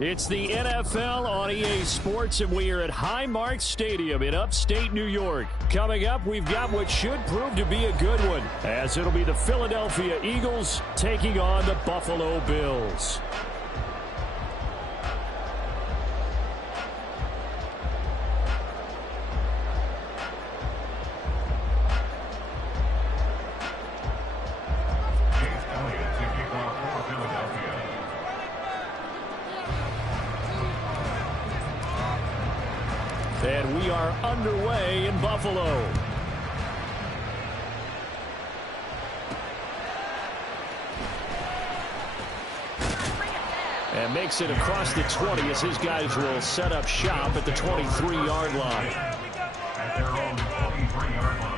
It's the NFL on EA Sports, and we are at Highmark Stadium in upstate New York. Coming up, we've got what should prove to be a good one, as it'll be the Philadelphia Eagles taking on the Buffalo Bills. And we are underway in Buffalo. And makes it across the 20 as his guys will set up shop at the 23-yard line. At their own 23-yard line.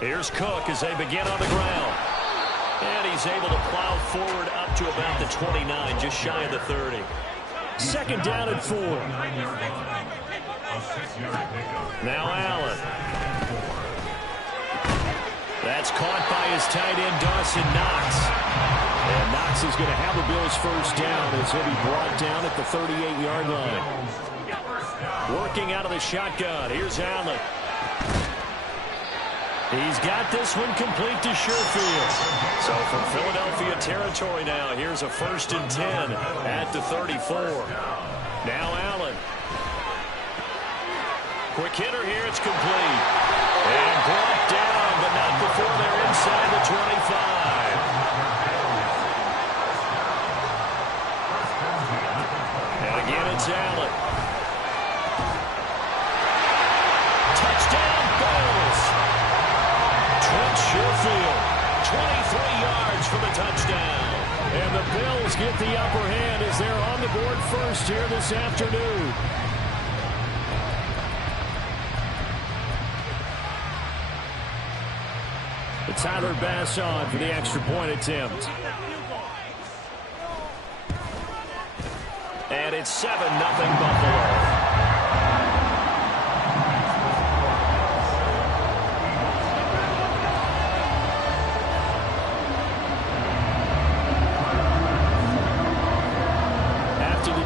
Here's Cook as they begin on the ground. And he's able to plow forward up to about the 29, just shy of the 30. Second down and 4. Now Allen. That's caught by his tight end, Dawson Knox. And Knox is going to have the Bills first down as he'll be brought down at the 38-yard line. Working out of the shotgun. Here's Allen. He's got this one complete to Sherfield. So from Philadelphia territory now, here's a 1st and 10 at the 34. Now Allen. Quick hitter here, it's complete. And brought down, but not before they're inside the 25. And again, it's Allen. Touchdown, Bills. Trent Sherfield, 23 yards for the touchdown. And the Bills get the upper hand as they're on the board first here this afternoon. It's Tyler Bass on for the extra point attempt. And it's 7-0 Buffalo.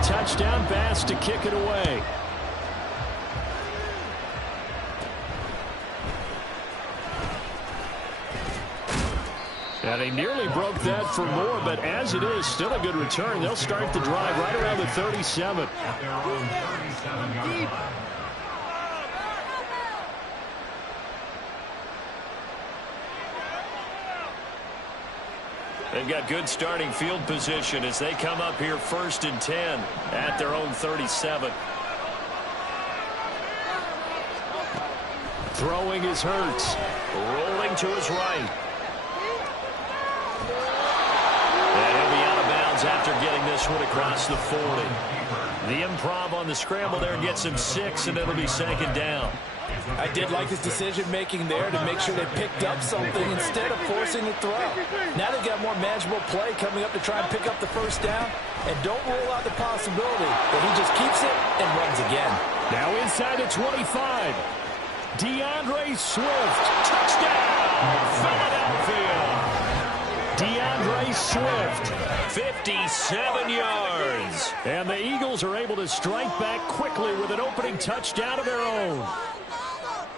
Touchdown, Bass to kick it away. And he nearly broke that for more, but as it is, still a good return. They'll start the drive right around the 37. They've got good starting field position as they come up here 1st and 10 at their own 37. Throwing is Hurts. Rolling to his right. And he'll be out of bounds after getting this one across the 40. The improv on the scramble there gets him 6, and it'll be 2nd down. I did like his decision-making there to make sure they picked up something instead of forcing the throw. Now they've got more manageable play coming up to try and pick up the first down. And don't rule out the possibility that he just keeps it and runs again. Now inside the 25. DeAndre Swift. Touchdown, Philadelphia. DeAndre Swift, 57 yards. And the Eagles are able to strike back quickly with an opening touchdown of their own.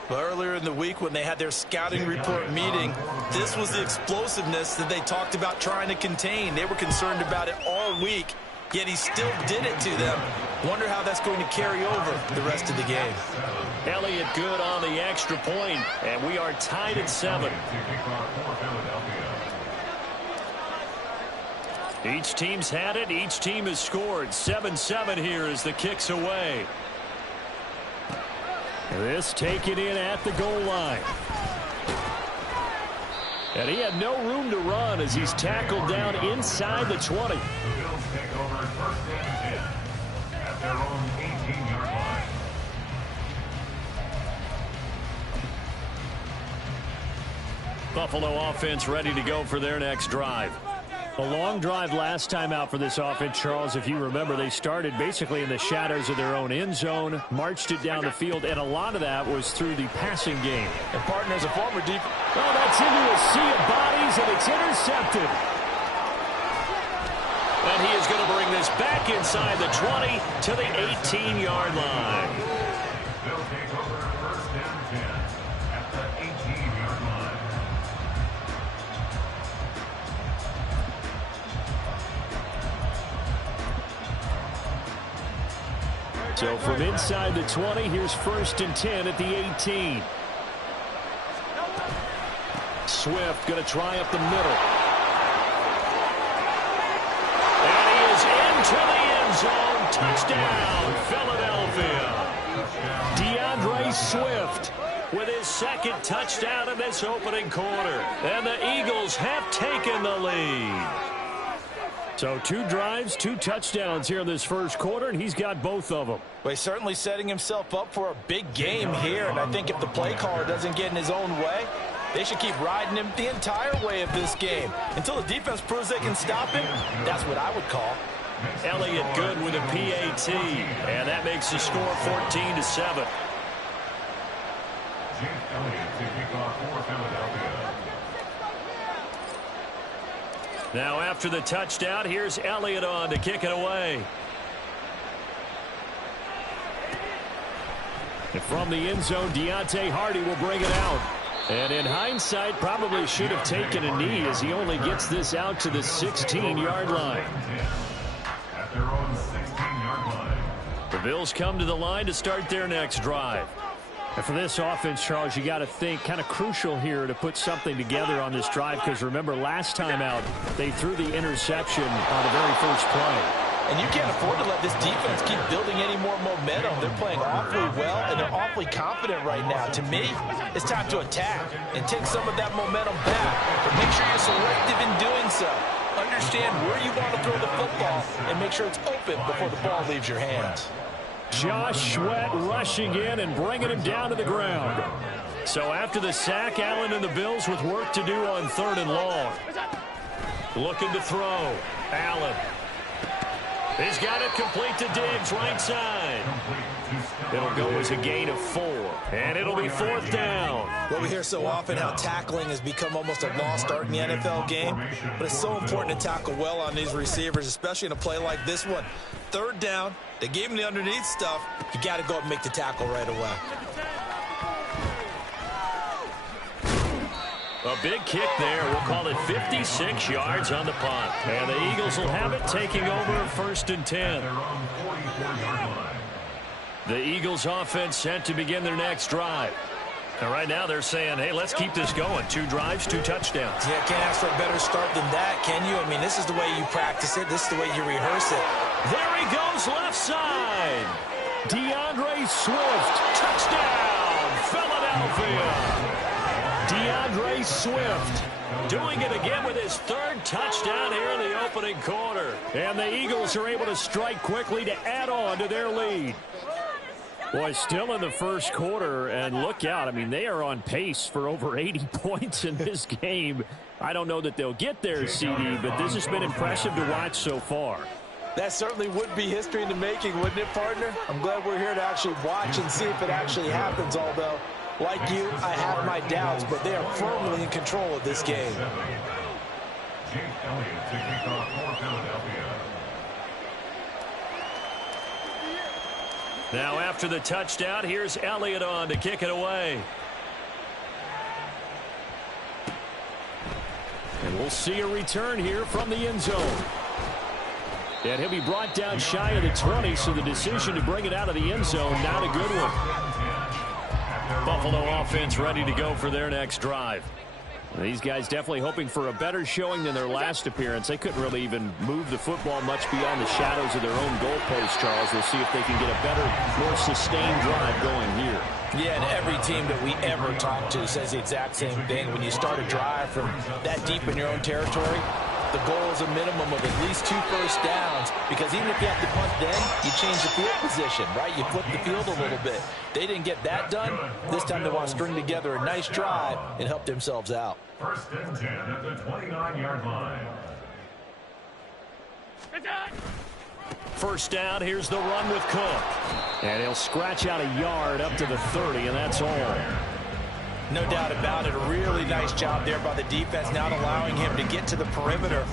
Well, earlier in the week when they had their scouting report meeting, this was the explosiveness that they talked about trying to contain. They were concerned about it all week, yet he still did it to them. Wonder how that's going to carry over the rest of the game. Elliott good on the extra point, and we are tied at 7. Each team's had it. Each team has scored. 7-7 here as the kick's away. This taken in at the goal line. And he had no room to run as he's tackled down inside the 20. The Bills take over first and 10 at their own 18-yard line. Buffalo offense ready to go for their next drive. A long drive last time out for this offense, Charles. If you remember, they started basically in the shadows of their own end zone, marched it down the field, and a lot of that was through the passing game. And partners, a former deep. Oh, that's into a sea of bodies, and it's intercepted. And he is going to bring this back inside the 20 to the 18-yard line. They'll take over first and 10 at the 18-yard line. So from inside the 20, here's first and 10 at the 18. Swift going to try up the middle. And he is into the end zone. Touchdown, Philadelphia. DeAndre Swift with his second touchdown in this opening quarter. And the Eagles have taken the lead. So 2 drives, 2 touchdowns here in this first quarter, and he's got both of them. Well, he's certainly setting himself up for a big game here, and I think if the play caller doesn't get in his own way, they should keep riding him the entire way of this game. Until the defense proves they can stop him, that's what I would call. Elliott good with a PAT, and that makes the score 14-7. Jake Elliott to kick off for Philadelphia. Now after the touchdown, here's Elliott on to kick it away. And from the end zone, Deontay Hardy will bring it out. And in hindsight, probably should have taken a knee as he only gets this out to the 16-yard line. At their own 16-yard line. The Bills come to the line to start their next drive. And for this offense, Charles, you got to think kind of crucial here to put something together on this drive, because remember last time out they threw the interception on the very first play. And you can't afford to let this defense keep building any more momentum. They're playing awfully well, and they're awfully confident right now. To me, it's time to attack and take some of that momentum back. But make sure you're selective in doing so. Understand where you want to throw the football and make sure it's open before the ball leaves your hands. Josh Sweat rushing in and bringing him down to the ground. So after the sack, Allen and the Bills with work to do on 3rd and long. Looking to throw. Allen. He's got it complete to Diggs, right side. It'll go as a gain of 4. And it'll be 4th down. Well, we hear so often how tackling has become almost a lost art in the NFL game. But it's so important to tackle well on these receivers, especially in a play like this one. 3rd down. They gave him the underneath stuff. You got to go up and make the tackle right away. A big kick there. We'll call it 56 yards on the punt. And the Eagles will have it taking over 1st and 10. The Eagles offense set to begin their next drive. And right now they're saying, hey, let's keep this going. 2 drives, 2 touchdowns. Yeah, can't ask for a better start than that, can you? I mean, this is the way you practice it. This is the way you rehearse it. There he goes, left side. DeAndre Swift, touchdown, Philadelphia. DeAndre Swift doing it again with his 3rd touchdown here in the opening quarter. And the Eagles are able to strike quickly to add on to their lead. Boy, still in the first quarter, and look out. I mean, they are on pace for over 80 points in this game. I don't know that they'll get there, CD, but this has been impressive to watch so far. That certainly would be history in the making, wouldn't it, partner? I'm glad we're here to actually watch and see if it actually happens, although, like you, I have my doubts, but they are firmly in control of this game. Jake Elliott to kick off for Philadelphia. Now after the touchdown, here's Elliott on to kick it away. And we'll see a return here from the end zone. And he'll be brought down shy of the 20, so the decision to bring it out of the end zone, not a good one. Buffalo offense ready to go for their next drive. These guys definitely hoping for a better showing than their last appearance. They couldn't really even move the football much beyond the shadows of their own goalpost, Charles. We'll see if they can get a better, more sustained drive going here. Yeah, and every team that we ever talk to says the exact same thing. When you start a drive from that deep in your own territory, the goal is a minimum of at least 2 first downs, because even if you have to punt then, you change the field position, right? You flip the field a little bit. They didn't get that done. This time they want to string together a nice drive and help themselves out. First and 10 at the 29-yard line. First down, here's the run with Cook. And he'll scratch out a yard up to the 30, and that's all. No doubt about it. A really nice job there by the defense, not allowing him to get to the perimeter.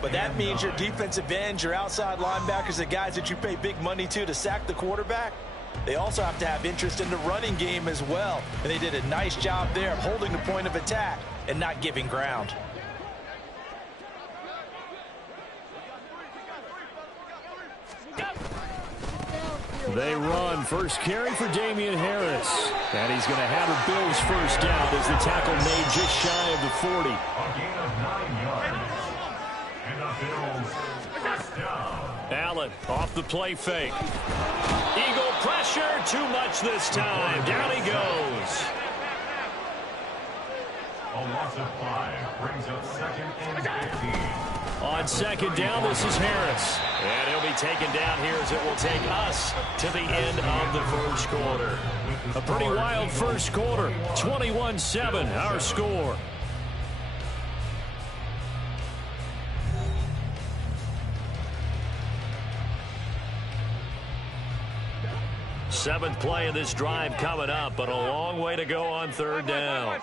But that means your defensive ends, your outside linebackers, the guys that you pay big money to sack the quarterback, they also have to have interest in the running game as well. And they did a nice job there of holding the point of attack and not giving ground. They run. First carry for Damian Harris. And he's going to have a Bills first down as the tackle made just shy of the 40. A gain of 9 yards. And the Bills first down. Allen off the play fake. Eagle pressure. Too much this time. Down he goes. A loss of 5 brings up second and 15. On second down, this is Harris. And he'll be taken down here as it will take us to the end of the first quarter. A pretty wild first quarter. 21-7, our score. Seventh play of this drive coming up, but a long way to go on third down.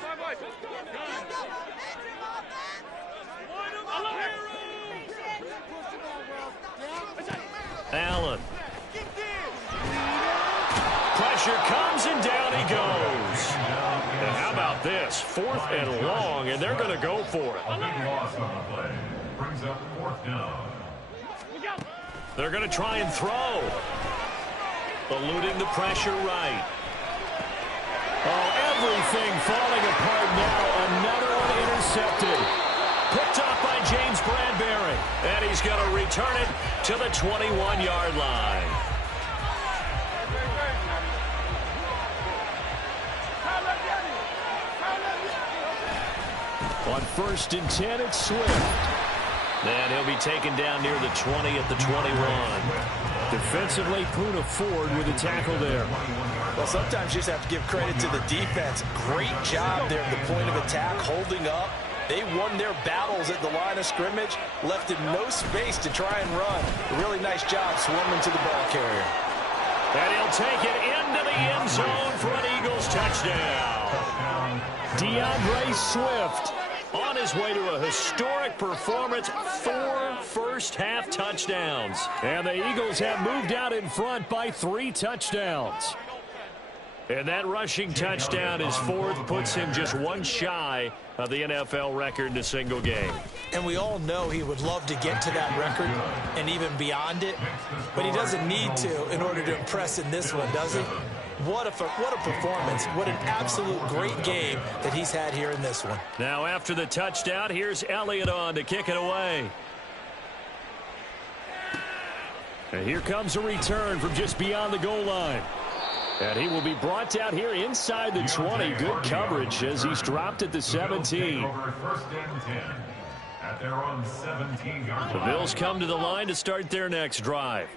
Allen. Pressure comes and down he goes. And how about this? 4th and long, and they're going to go for it. A big loss on the play. Brings up 4th down. They're going to try and throw. Eluding the pressure right. Oh, everything falling apart now. Another one intercepted. Picked up by James Bradbury. And he's going to return it to the 21-yard line. On 1st and 10, it's Swift. And he'll be taken down near the 20 at the 21. Defensively, Puna Ford with a tackle there. Well, sometimes you just have to give credit to the defense. Great job there at the point of attack, holding up. They won their battles at the line of scrimmage, left him no space to try and run. A really nice job swarming to the ball carrier. And he'll take it into the end zone for an Eagles touchdown. DeAndre Swift on his way to a historic performance, 4 first-half touchdowns. And the Eagles have moved out in front by 3 touchdowns. And that rushing touchdown, his 4th, puts him just 1 shy of the NFL record in a single game. And we all know he would love to get to that record and even beyond it, but he doesn't need to in order to impress in this one, does he? What a performance. What an absolute great game that he's had here in this one. Now after the touchdown, here's Elliott on to kick it away. And here comes a return from just beyond the goal line. And he will be brought down here inside the 20. Good coverage as he's dropped at the 17. The Bills come to the line to start their next drive.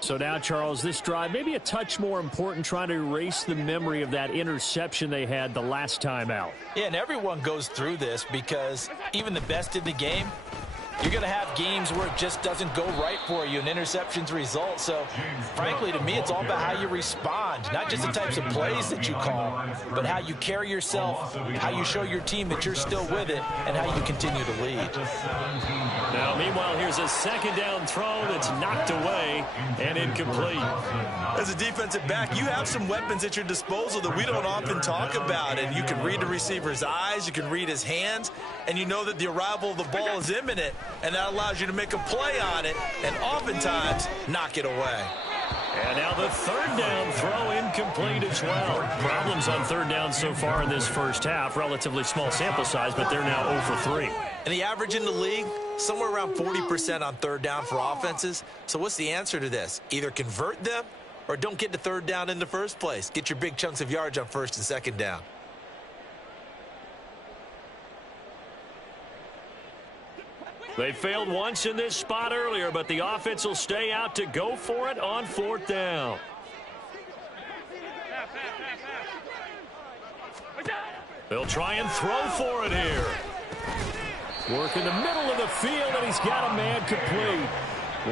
So now, Charles, this drive maybe a touch more important, trying to erase the memory of that interception they had the last time out. Yeah, and everyone goes through this because even the best in the game, you're going to have games where it just doesn't go right for you, and interceptions result. So, frankly, to me, it's all about how you respond, not just the types of plays that you call, but how you carry yourself, how you show your team that you're still with it, and how you continue to lead. Now, meanwhile, here's a second down throw that's knocked away and incomplete. As a defensive back, you have some weapons at your disposal that we don't often talk about, and you can read the receiver's eyes, you can read his hands, and you know that the arrival of the ball is imminent, and that allows you to make a play on it and oftentimes knock it away. And now the third down throw incomplete as well. Problems on third down so far in this first half. Relatively small sample size, but they're now 0 for 3. And the average in the league, somewhere around 40% on third down for offenses. So what's the answer to this? Either convert them or don't get to third down in the first place. Get your big chunks of yards on first and second down. They failed once in this spot earlier, but the offense will stay out to go for it on fourth down. They'll try and throw for it here. Work in the middle of the field, and he's got a man complete.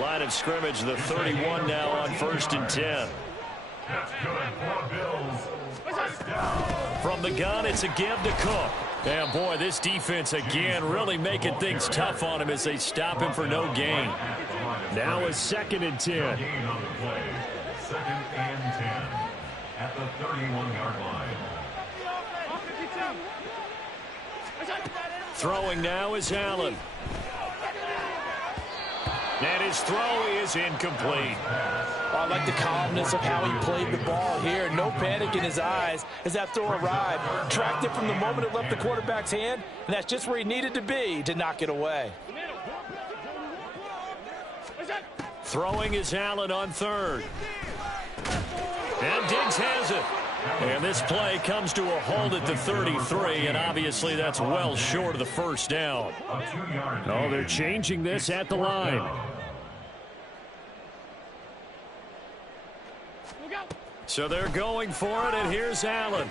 Line of scrimmage, the 31 now on first and 10. That's good for Bills. First down. From the gun, it's a give to Cook. And boy, this defense again really making things tough on him as they stop him for no gain. Now a second and 10. Gain on the play. Second and 10 at the 31-yard line. Throwing now is Allen. And his throw is incomplete. I like the calmness of how he played the ball here. No panic in his eyes as that throw arrived. Tracked it from the moment it left the quarterback's hand, and that's just where he needed to be to knock it away. Throwing is Allen on third. And Diggs has it. And this play comes to a halt at the 33, and obviously that's well short of the first down. Oh, they're changing this at the line. So they're going for it, and here's Allen.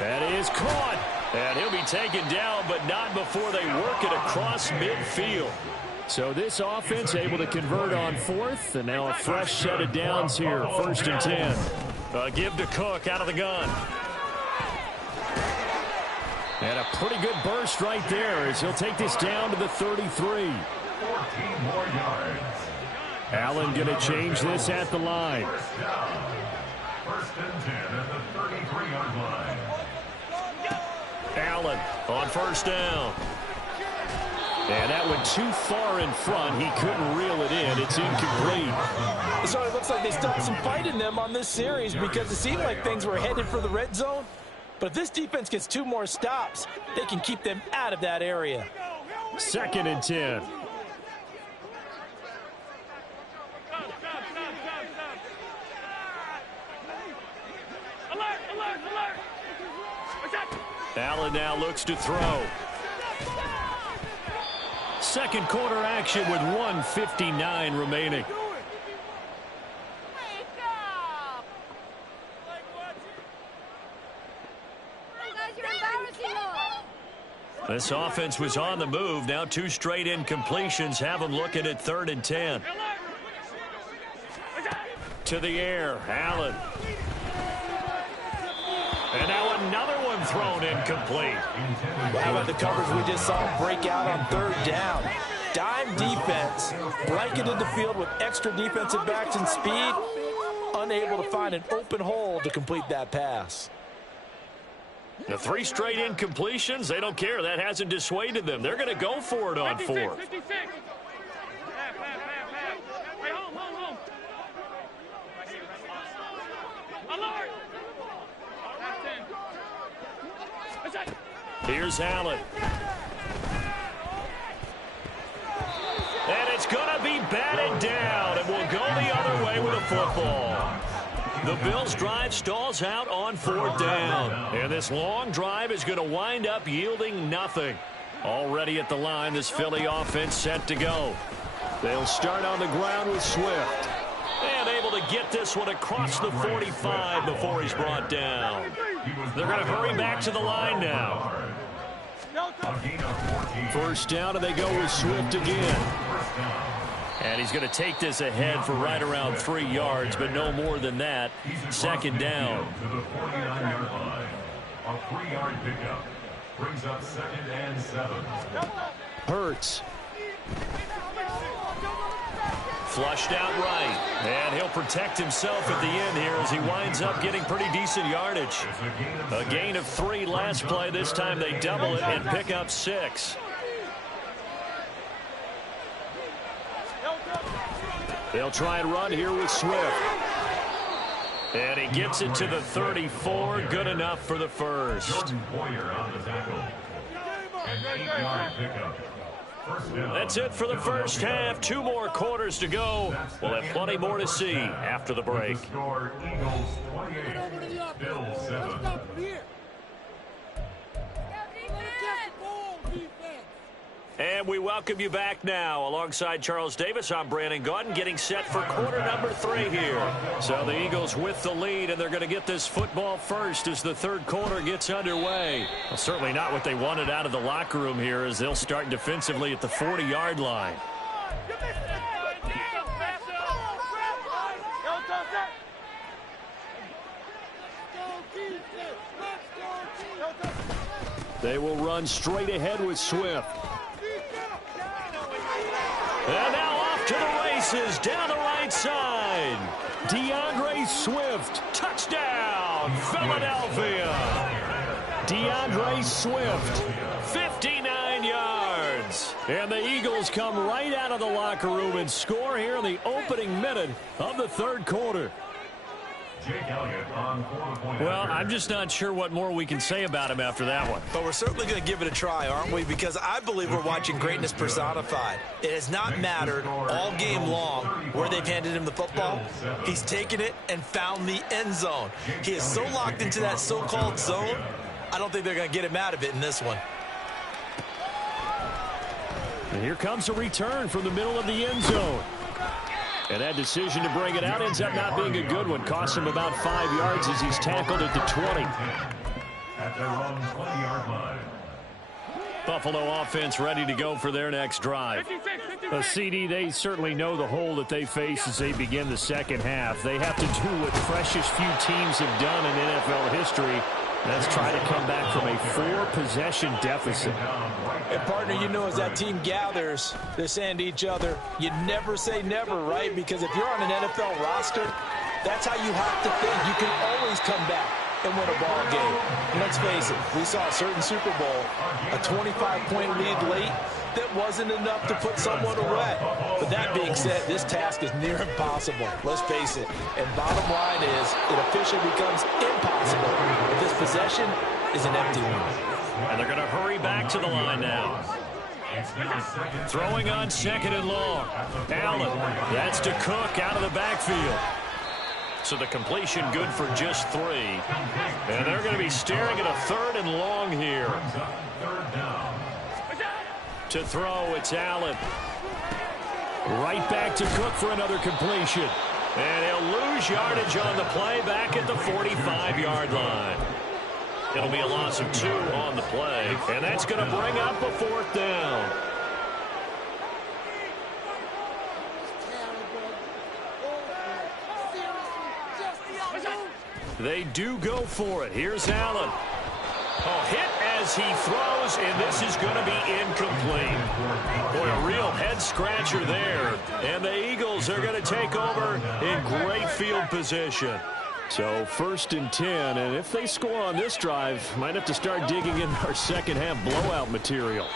That is caught. And he'll be taken down, but not before they work it across midfield. So this offense able to convert on fourth, and now a fresh set of downs here, first and 10. Give to Cook out of the gun. And a pretty good burst right there as he'll take this down to the 33. 14 more yards. Allen going to change this at the line. First down. First and 10 at the 33-yard line. Allen on first down. And that went too far in front. He couldn't reel it in. It's incomplete. So it looks like they still have some fight in them on this series because it seemed like things were headed for the red zone. But if this defense gets 2 more stops, they can keep them out of that area. Second and 10. Allen now looks to throw. Second quarter action with 1:59 remaining. This offense was on the move. Now 2 straight incompletions have them looking at third and 10. To the air, Allen. And now another one thrown incomplete. Well, how about the coverage we just saw break out on third down? Dime defense, blanketed the field with extra defensive backs and speed, unable to find an open hole to complete that pass. The 3 straight incompletions, they don't care. That hasn't dissuaded them. They're going to go for it on 4th. Here's Allen. And it's going to be batted down, and we'll go the other way with a football. The Bills' drive stalls out on 4th down. And this long drive is going to wind up yielding nothing. Already at the line, this Philly offense set to go. They'll start on the ground with Swift. And able to get this one across the 45 before he's brought down. They're going to hurry back to the line now. First down, and they go with Swift again. And he's going to take this ahead for right around 3 yards, but no more than that. Second down. To the 49-yard line. A 3-yard pickup brings up second and 7. Hurts. Flushed out right. And he'll protect himself at the end here as he winds up getting pretty decent yardage. A gain of 3 last play. This time they double it and pick up 6. They'll try and run here with Swift. And he gets it to the 34. Good enough for the first. Jordan Boyer on the tackle. An 8-yard pickup. First down. That's it for the first half. 2 more quarters to go. We'll have plenty more to see after the break. The score, Eagles 28, Bills 7. And we welcome you back now. Alongside Charles Davis, I'm Brandon Gaudin, getting set for quarter number 3 here. So the Eagles with the lead, and they're going to get this football first as the third quarter gets underway. Well, certainly not what they wanted out of the locker room here, as they'll start defensively at the 40-yard line. They will run straight ahead with Swift. And now off to the races down the right side. DeAndre Swift, touchdown, Philadelphia. DeAndre Swift, 59 yards. And the Eagles come right out of the locker room and score here in the opening minute of the third quarter. Well, I'm just not sure what more we can say about him after that one. But we're certainly going to give it a try, aren't we? Because I believe we're watching greatness personified. It has not mattered all game long where they've handed him the football. He's taken it and found the end zone. He is so locked into that so-called zone, I don't think they're going to get him out of it in this one. And here comes a return from the middle of the end zone. And that decision to bring it out ends up not being a good one. Costs him about 5 yards as he's tackled at the 20. At their own 20-yard line. Buffalo offense ready to go for their next drive. CD, they certainly know the hole that they face as they begin the second half. They have to do what precious few teams have done in NFL history. Let's try to come back from a 4-possession deficit. And, partner, you know, as that team gathers, they're saying to each other, you never say never, right? Because if you're on an NFL roster, that's how you have to think. You can always come back and win a ball game. And let's face it, we saw a certain Super Bowl, a 25-point lead late, that wasn't enough to put someone away. But that being said, this task is near impossible. Let's face it. And bottom line is, it officially becomes impossible if this possession is an empty one. And they're going to hurry back to the line now. Throwing on second and long. Allen, that's to Cook out of the backfield. So the completion good for just 3. And they're going to be staring at a third and long here. To throw, it's Allen. Right back to Cook for another completion. And he'll lose yardage on the play back at the 45-yard line. It'll be a loss of 2 on the play. And that's going to bring up a 4th down. They do go for it. Here's Allen. Oh, hit as he throws, and this is going to be incomplete. Boy, a real head-scratcher there. And the Eagles are going to take over in great field position. So 1st and 10, and if they score on this drive, might have to start digging in our second-half blowout material.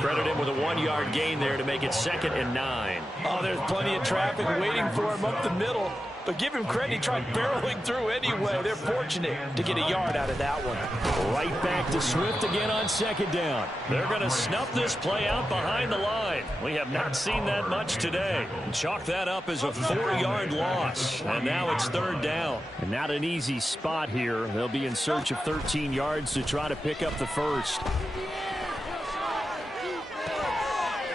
Credit him with a 1-yard gain there to make it 2nd and 9. Oh, there's plenty of traffic waiting for him up the middle. But give him credit, he tried barreling through anyway. They're fortunate to get a yard out of that one. Right back to Swift again on 2nd down. They're going to snuff this play out behind the line. We have not seen that much today. Chalk that up as a 4-yard loss. And now it's 3rd down. And not an easy spot here. They'll be in search of 13 yards to try to pick up the first.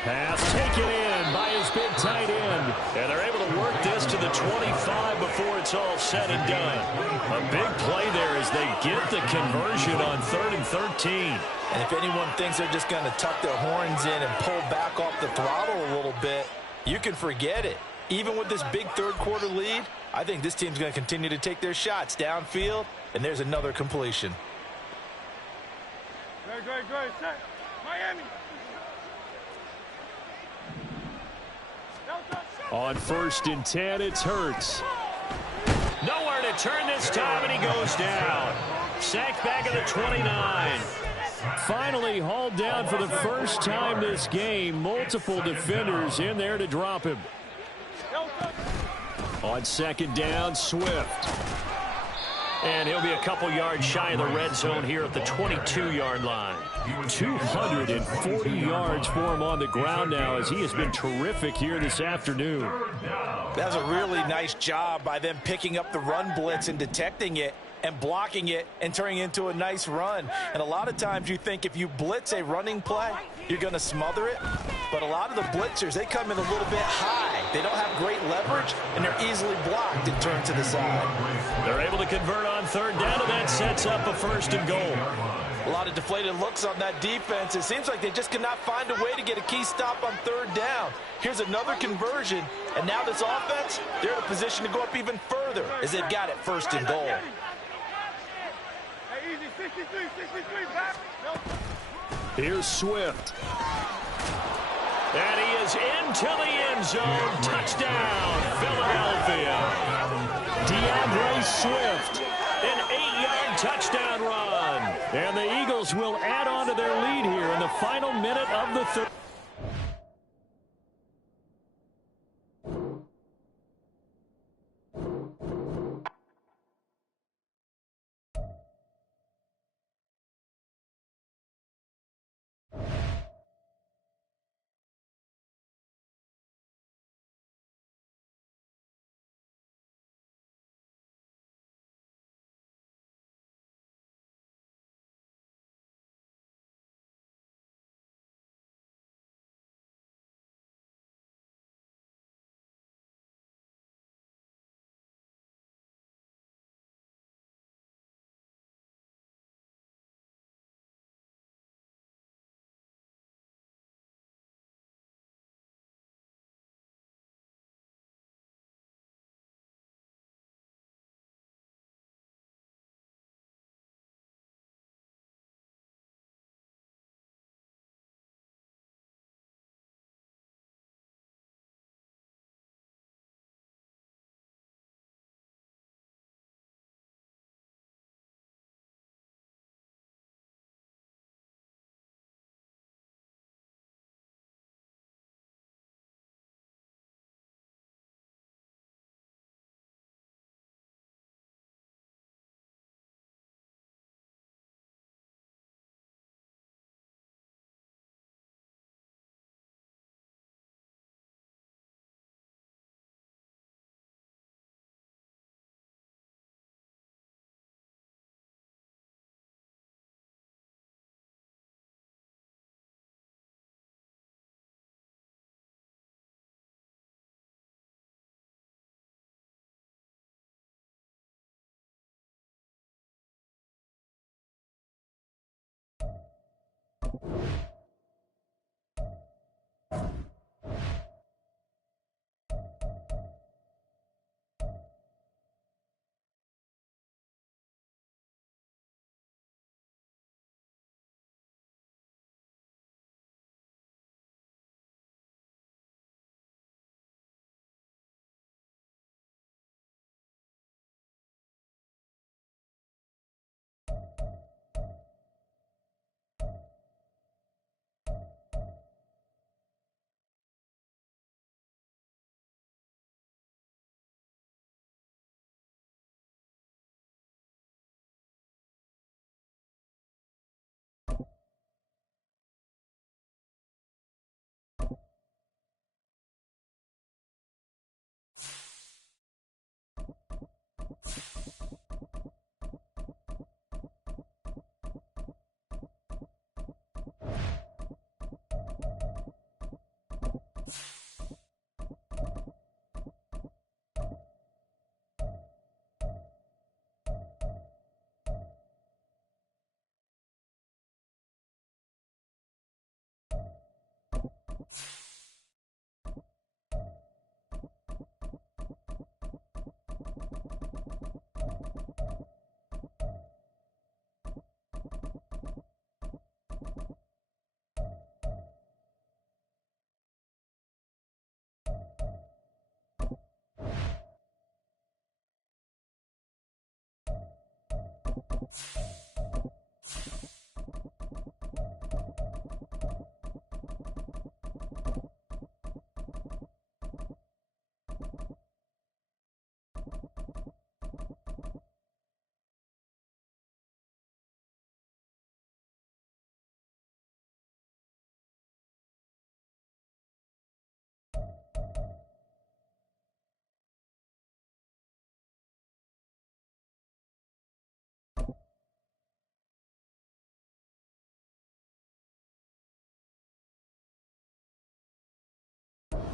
Pass taken in by his big tight end. And they're able to work this to the 25 before it's all said and done. A big play there as they get the conversion on 3rd and 13. And if anyone thinks they're just going to tuck their horns in and pull back off the throttle a little bit, you can forget it. Even with this big third quarter lead, I think this team's going to continue to take their shots downfield, and there's another completion. Great. Set. Miami. On 1st and 10, it's Hurts. Nowhere to turn this time, and he goes down. Sacked back at the 29. Finally hauled down for the first time this game. Multiple defenders in there to drop him. On second down, Swift. And he'll be a couple yards shy of the red zone here at the 22-yard line. 240 yards for him on the ground now as he has been terrific here this afternoon. That's a really nice job by them picking up the run blitz and detecting it and blocking it and turning it into a nice run. And a lot of times you think if you blitz a running play, you're going to smother it. But a lot of the blitzers, they come in a little bit high. They don't have great leverage, and they're easily blocked and turned to the side. They're able to convert on third down, and that sets up a first and goal. A lot of deflated looks on that defense. It seems like they just cannot find a way to get a key stop on third down. Here's another conversion, and now this offense, they're in a position to go up even further as they've got it first and goal. Hey, easy, 63, back. Here's Swift. And he is into the end zone. Touchdown, Philadelphia. DeAndre Swift, an 8-yard touchdown run. And the Eagles will add on to their lead here in the final minute of the third.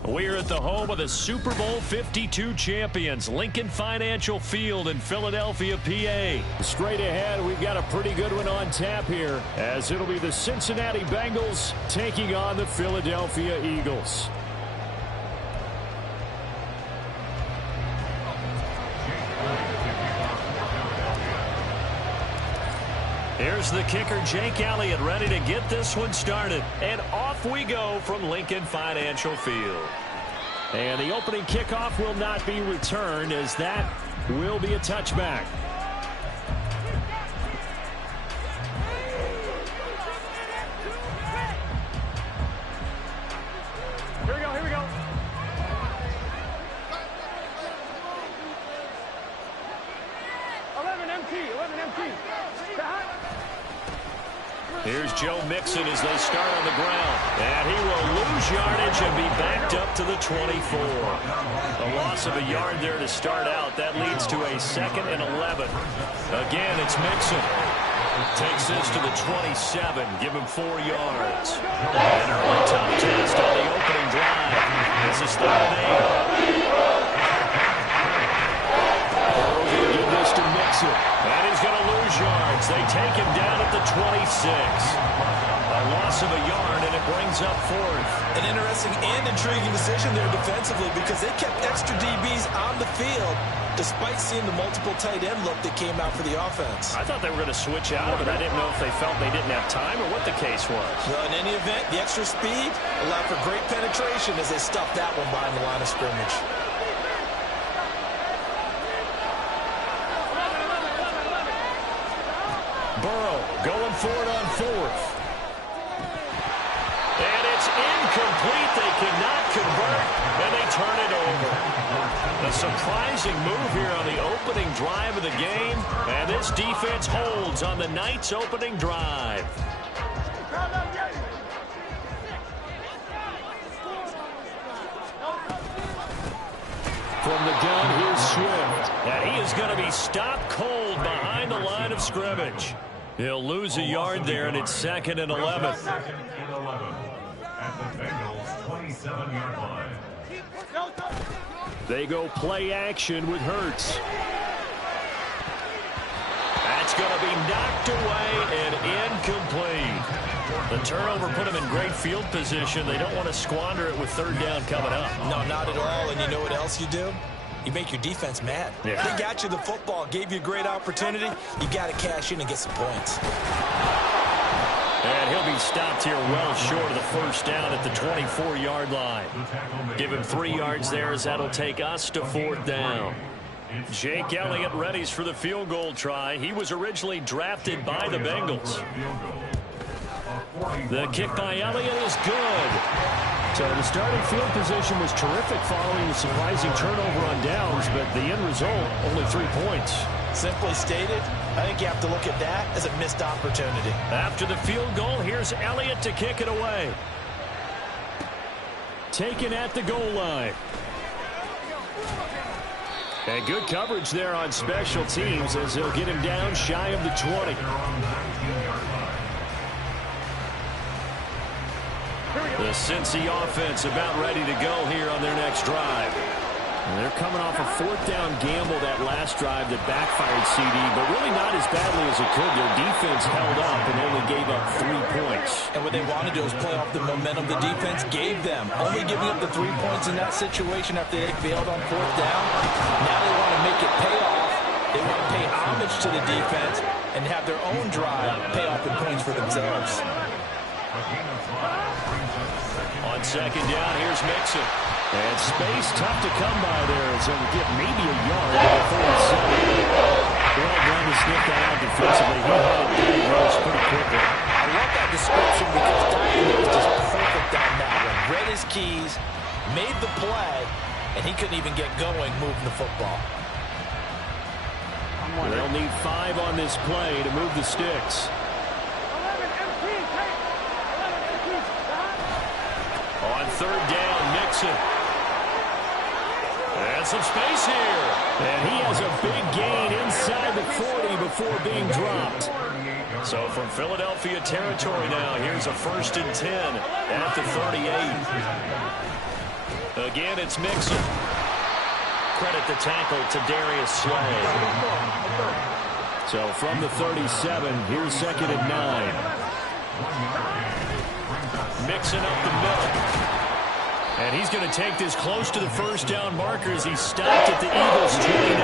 We're at the home of the Super Bowl 52 champions, Lincoln Financial Field in Philadelphia, PA. Straight ahead, we've got a pretty good one on tap here, as it'll be the Cincinnati Bengals taking on the Philadelphia Eagles. Here's the kicker, Jake Elliott, ready to get this one started. And off we go from Lincoln Financial Field. And the opening kickoff will not be returned, as that will be a touchback. Here we go, here we go. Eleven empty. Here's Joe Mixon as they start on the ground. And he will lose yardage and be backed up to the 24. A loss of a yard there to start out. That leads to a 2nd and 11. Again, it's Mixon. Takes this to the 27. Give him 4 yards. An early tough test on the opening drive. This is 3rd and 8. Burrow will give this to Mixon. And he's going to lose yards. They take him down at the 26. A loss of a yard, and it brings up 4th. An interesting and intriguing decision there defensively, because they kept extra DBs on the field despite seeing the multiple tight end look that came out for the offense. I thought they were going to switch out of it. I didn't know if they felt they didn't have time or what the case was. Well, in any event, the extra speed allowed for great penetration as they stuffed that one behind the line of scrimmage. Burrow going for it on 4th. And it's incomplete. They cannot convert, and they turn it over. A surprising move here on the opening drive of the game, and this defense holds on the night's opening drive. From the gun, here's Swift. And he is going to be stopped cold behind the line of scrimmage. He'll lose a yard there, and it's 2nd and 11. 2nd and 11 at the Bengals' 27-yard line. They go play action with Hurts. That's going to be knocked away and incomplete. The turnover put them in great field position. They don't want to squander it with 3rd down coming up. No, not at all. And you know what else you do? You make your defense mad. Yeah. They got you the football, gave you a great opportunity. You got to cash in and get some points. And he'll be stopped here well short of the 1st down at the 24-yard line. Give him 3 yards there, as that'll take us to 4th down. Jake Elliott readies for the field goal try. He was originally drafted by the Bengals. The kick by Elliott is good. So the starting field position was terrific following the surprising turnover on downs, but the end result, only 3 points. Simply stated, I think you have to look at that as a missed opportunity. After the field goal, here's Elliott to kick it away. Taken at the goal line. And good coverage there on special teams, as they'll get him down shy of the 20. The Cincy offense about ready to go here on their next drive. And they're coming off a 4th down gamble that last drive that backfired CD, but really not as badly as it could. Their defense held up and only gave up 3 points. And what they want to do is play off the momentum the defense gave them. Only giving up the 3 points in that situation after they failed on 4th down. Now they want to make it pay off. They want to pay homage to the defense and have their own drive pay off in points for themselves. On 2nd down, here's Mixon. And space tough to come by there, so he'll get maybe a yard before it's 7. Well done to sniff that out defensively. He had it down Rose pretty quickly. I love that description because Diamond was just perfect on that one. Read his keys, made the play, and he couldn't even get going moving the football. They'll need 5 on this play to move the sticks. On 3rd down, Mixon. And some space here. And he has a big gain inside the 40 before being dropped. So from Philadelphia territory now, here's a 1st and 10 at the 38. Again, it's Mixon. Credit the tackle to Darius Slay. So from the 37, here's 2nd and 9. Mixon up the middle. And he's going to take this close to the first down marker as he's stopped at the Eagles' 29.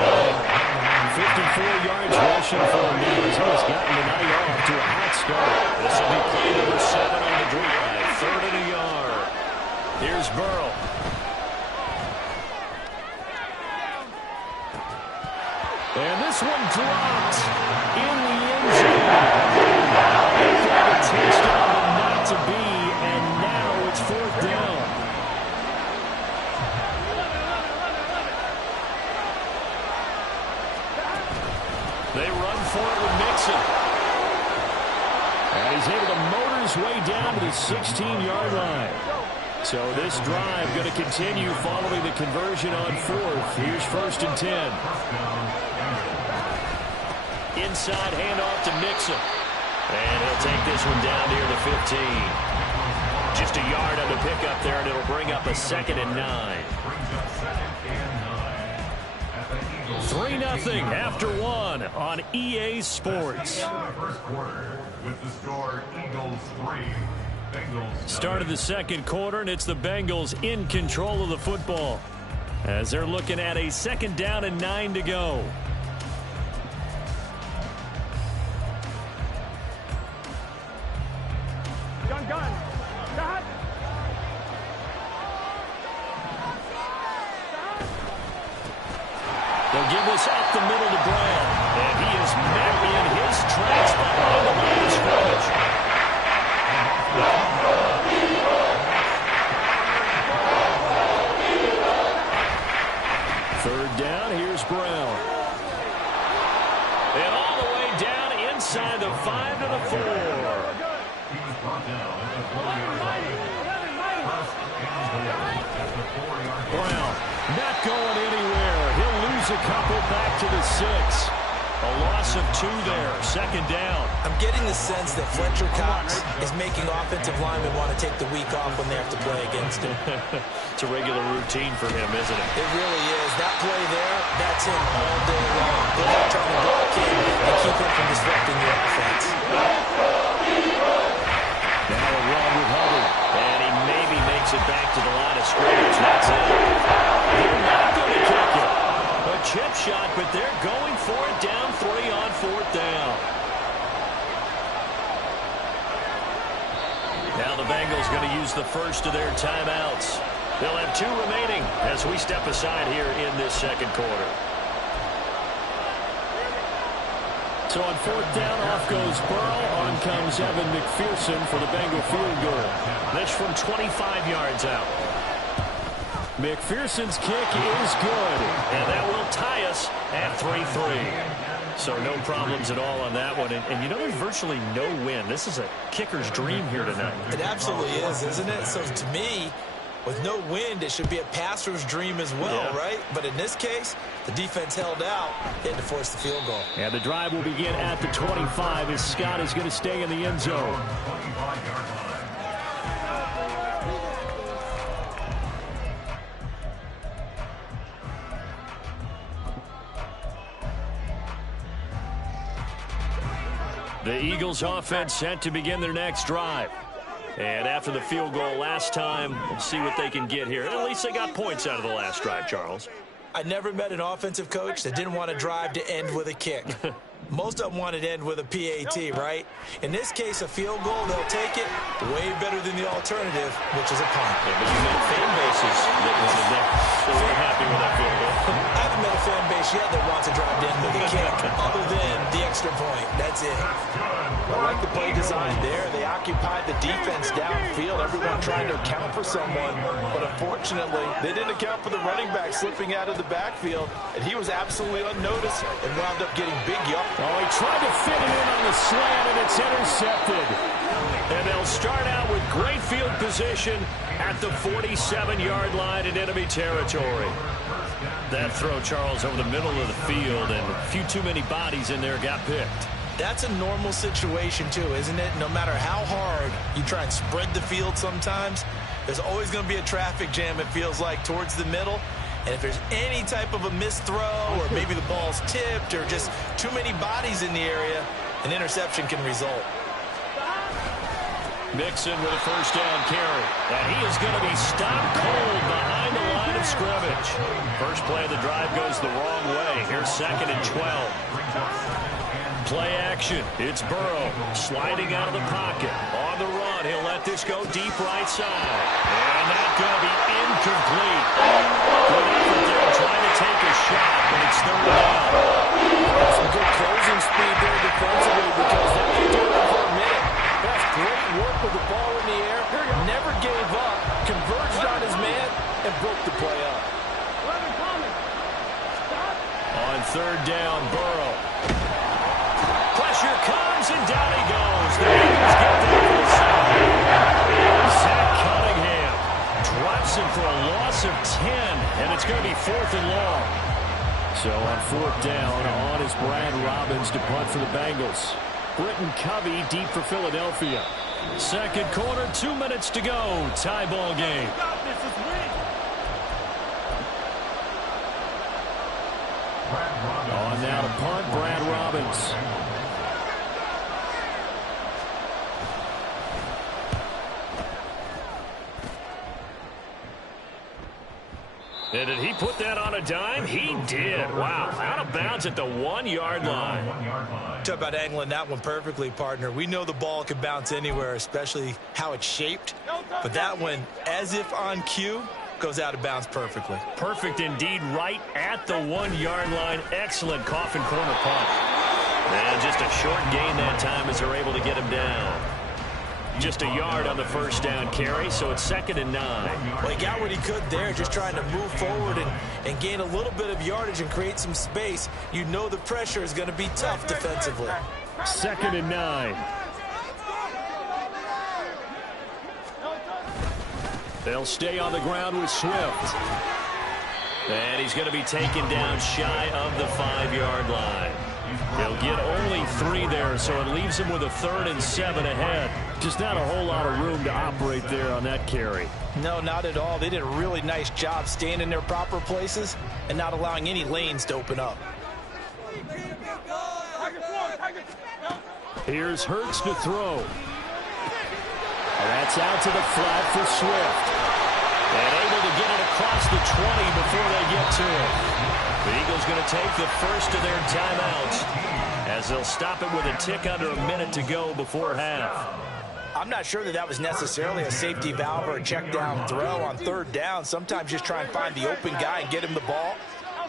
54 yards rushing for him now as he has gotten the night off to a hot start. This will be play number 7 on the drive. 3rd and a yard. Here's Burrow. And this one dropped in the end zone. A touchdown, but not to be, and now it's 4th down. They run for it with Mixon. And he's able to motor his way down to the 16-yard line. So this drive going to continue following the conversion on 4th. Here's 1st and 10. Inside handoff to Mixon. And he'll take this one down near the 15. Just a yard on the pickup there, and it'll bring up a 2nd and 9. 3-0 after 1 on EA Sports. Start of the 2nd quarter, and it's the Bengals in control of the football as they're looking at a 2nd down and 9 to go. Gun. Stop. They'll give this up the middle to Brown, and he is met in his tracks behind the line of scrimmage. 3rd down, here's Brown. And all the way down inside the 5 to the 4. Brown not going anywhere. He'll lose a couple back to the 6. A loss of 2 there. 2nd down. I'm getting the sense that Fletcher Cox is making offensive linemen want to take the week off when they have to play against him. It's a regular routine for him, isn't it? It really is. That play there, that's him all day long. They're not trying to block him and keep him from disrupting the offense. Now a run with Hubbard. And he maybe makes it back to the line of scrimmage. That's it. They're not going to kick it. A chip shot, but they're going for it down 3 on 4th down. Now the Bengals going to use the first of their timeouts. They'll have 2 remaining as we step aside here in this 2nd quarter. So on 4th down, off goes Burrow. On comes Evan McPherson for the Bengal field goal. This from 25 yards out. McPherson's kick is good, and that will tie us at 3-3. So no problems at all on that one. And you know, there's virtually no win. This is a kicker's dream here tonight. It absolutely is, isn't it? So to me, with no wind, it should be a passer's dream as well, right? But in this case, the defense held out, had to force the field goal. And the drive will begin at the 25 as Scott is going to stay in the end zone. The Eagles offense set to begin their next drive. And after the field goal last time, we'll see what they can get here. At least they got points out of the last drive, Charles. I never met an offensive coach that didn't want to drive to end with a kick. Most of them wanted to end with a PAT, right? In this case, a field goal, they'll take it way better than the alternative, which is a punt. Yeah, but you met fan bases that weren't happy with that field goal. I haven't met a fan base yet that wants to drive to end with a kick, other than the extra point. That's it. I like the play design there. They occupied the defense downfield, everyone trying to account for someone. But unfortunately, they didn't account for the running back slipping out of the backfield, and he was absolutely unnoticed and wound up getting big yards. Oh, he tried to fit it in on the slant, and it's intercepted. And they'll start out with great field position at the 47-yard line in enemy territory. That throw, Charles, over the middle of the field, and a few too many bodies in there got picked. That's a normal situation too, isn't it? No matter how hard you try and spread the field sometimes, there's always going to be a traffic jam, it feels like, towards the middle. And if there's any type of a missed throw or maybe the ball's tipped or just too many bodies in the area, an interception can result. Mixon with a first down carry. And he is going to be stopped cold behind the line of scrimmage. First play of the drive goes the wrong way. Here's 2nd and 12. Play action. It's Burrow sliding out of the pocket. On the run, he'll let this go deep right side. And that's going to be incomplete. Good effort there trying to take a shot, but it's 3rd down. Some good closing speed there defensively because that can do it for a minute. That's great work with the ball in the air. Never gave up, converged on his man, and broke the play up. On 3rd down, Burrow. Pressure comes, and down he goes. The Eagles get there for the side. Zach Cunningham drops him for a loss of 10, and it's going to be 4th and long. So on 4th down, on is Brad Robbins to punt for the Bengals. Britton Covey deep for Philadelphia. 2nd quarter, 2 minutes to go. Tie ball game. On now to punt, Brad Robbins. And did he put that on a dime? He did. Wow. Out of bounds at the 1-yard line. Talk about angling that one perfectly, partner. We know the ball can bounce anywhere, especially how it's shaped. But that one, as if on cue, goes out of bounds perfectly. Perfect indeed, right at the 1-yard line. Excellent coffin corner punt. And just a short gain that time as they're able to get him down. Just a yard on the first down carry, so it's 2nd and 9. Well, he got what he could there, just trying to move forward and gain a little bit of yardage and create some space. You know the pressure is going to be tough defensively. 2nd and 9. They'll stay on the ground with Swift. And he's going to be taken down shy of the 5-yard line. He'll get only 3 there, so it leaves him with a 3rd and 7 ahead. Just not a whole lot of room to operate there on that carry. No, not at all. They did a really nice job staying in their proper places and not allowing any lanes to open up. Here's Hurts to throw. That's out to the flat for Swift. And able to get it across the 20 before they get to it. The Eagles going to take the first of their timeouts as they'll stop it with a tick under a minute to go before half. I'm not sure that was necessarily a safety valve or a check down throw on 3rd down. Sometimes just try and find the open guy and get him the ball.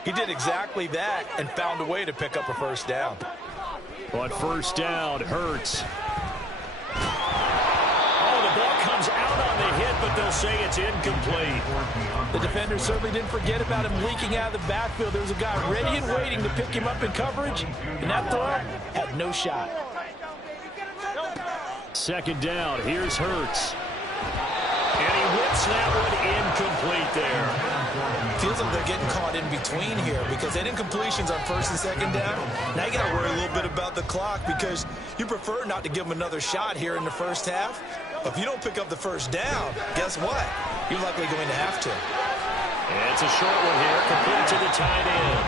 He did exactly that and found a way to pick up a first down. On 1st down, Hurts. The ball comes out on the hit, but they'll say it's incomplete. The defender certainly didn't forget about him leaking out of the backfield. There was a guy ready and waiting to pick him up in coverage, and that throw had no shot. 2nd down, here's Hurts. And he whips that one incomplete there. Feels like they're getting caught in between here because they did incompletions on 1st and 2nd down. Now you got to worry a little bit about the clock because you prefer not to give them another shot here in the first half. But if you don't pick up the first down, guess what? You're likely going to have to. And it's a short one here, complete to the tight end.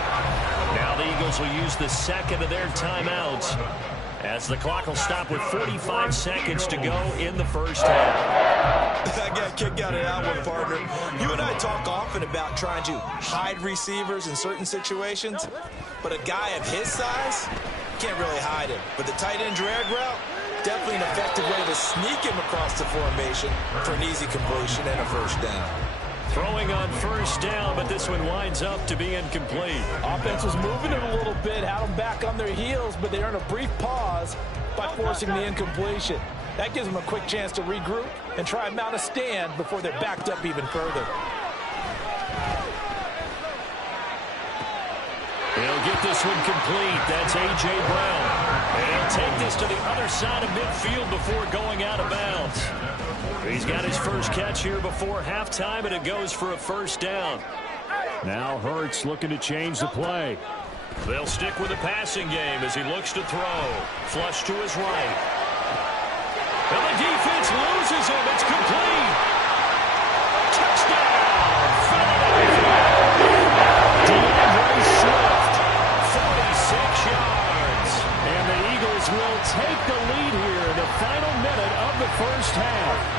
Now the Eagles will use the 2nd of their timeouts as the clock will stop with 45 seconds to go in the first half. I got a kick out of that one, partner. You and I talk often about trying to hide receivers in certain situations, but a guy of his size can't really hide him. But the tight end drag route, definitely an effective way to sneak him across the formation for an easy completion and a first down. Throwing on 1st down, but this one winds up to be incomplete. Offense was moving it a little bit, had them back on their heels, but they earned a brief pause by forcing the incompletion. That gives them a quick chance to regroup and try and mount a stand before they're backed up even further. He'll get this one complete. That's A.J. Brown. And he'll take this to the other side of midfield before going out of bounds. He's got his first catch here before halftime, and it goes for a first down. Now Hurts looking to change the play. They'll stick with the passing game as he looks to throw. Flush to his right. And the defense loses him. It's complete. Touchdown, Philadelphia. DeAndre Swift, 46 yards. And the Eagles will take the lead here in the final minute of the first half.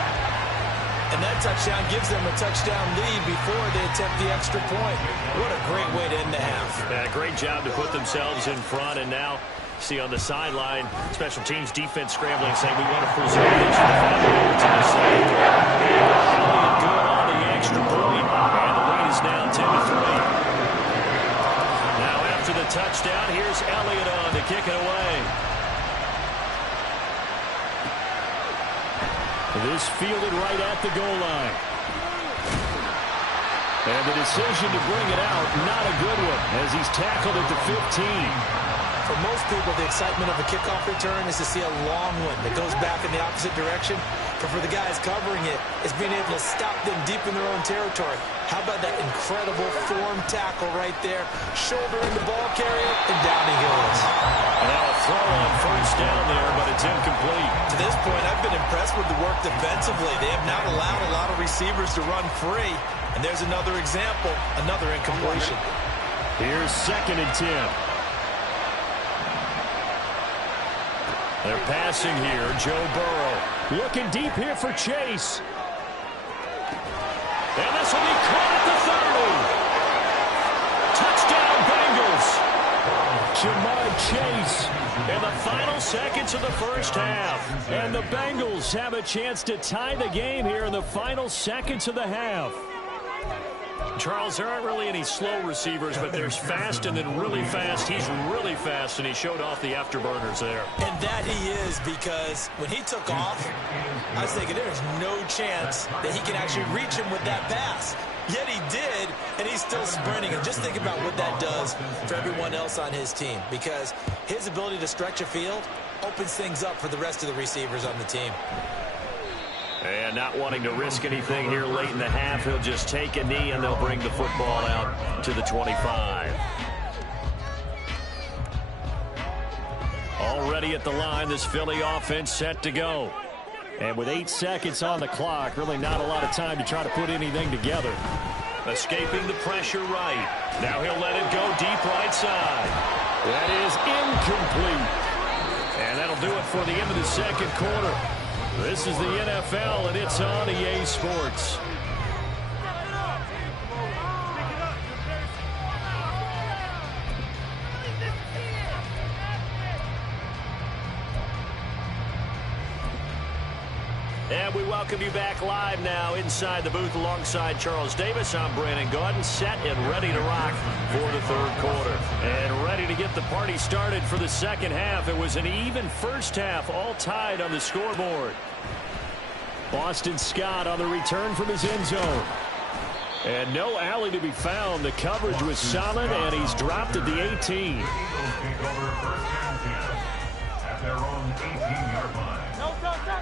And that touchdown gives them a touchdown lead before they attempt the extra point. What a great way to end the half. Yeah, great job to put themselves in front. And now, see on the sideline, special teams defense scrambling, saying we want to preserve this for the final minutes of the second. Elliott good on the extra point. And the lead is now 10-3. Now after the touchdown, here's Elliott on to kick it away. This fielded right at the goal line. And the decision to bring it out, not a good one, as he's tackled at the 15. For most people, the excitement of a kickoff return is to see a long one that goes back in the opposite direction. But for the guys covering it, it's being able to stop them deep in their own territory. How about that incredible form tackle right there? Shoulder in the ball carrier, and down he goes. Now a throw on first down there, but it's incomplete. To this point, I've been impressed with the work defensively. They have not allowed a lot of receivers to run free. And there's another example, another incompletion. Here's 2nd and 10. They're passing here. Joe Burrow looking deep here for Chase. And this will be caught at the 30. Touchdown, Bengals. Jamar Chase in the final seconds of the first half. And the Bengals have a chance to tie the game here in the final seconds of the half. Charles, there aren't really any slow receivers, but there's fast and then really fast. He's really fast, and he showed off the afterburners there. And that he is, because when he took off, I was thinking there's no chance that he can actually reach him with that pass. Yet he did, and he's still sprinting. And just think about what that does for everyone else on his team, because his ability to stretch a field opens things up for the rest of the receivers on the team. And not wanting to risk anything here late in the half, he'll just take a knee, and they'll bring the football out to the 25. Already at the line, this Philly offense set to go. And with 8 seconds on the clock, really not a lot of time to try to put anything together. Escaping the pressure right. Now he'll let it go deep right side. That is incomplete. And that'll do it for the end of the second quarter. This is the NFL, and it's on EA Sports. And we welcome you back live now inside the booth alongside Charles Davis. I'm Brandon Gaudin, set and ready to rock for the third quarter. And ready to get the party started for the second half. It was an even first half, all tied on the scoreboard. Boston Scott on the return from his end zone. And no alley to be found. The coverage was solid, and he's dropped at the 18.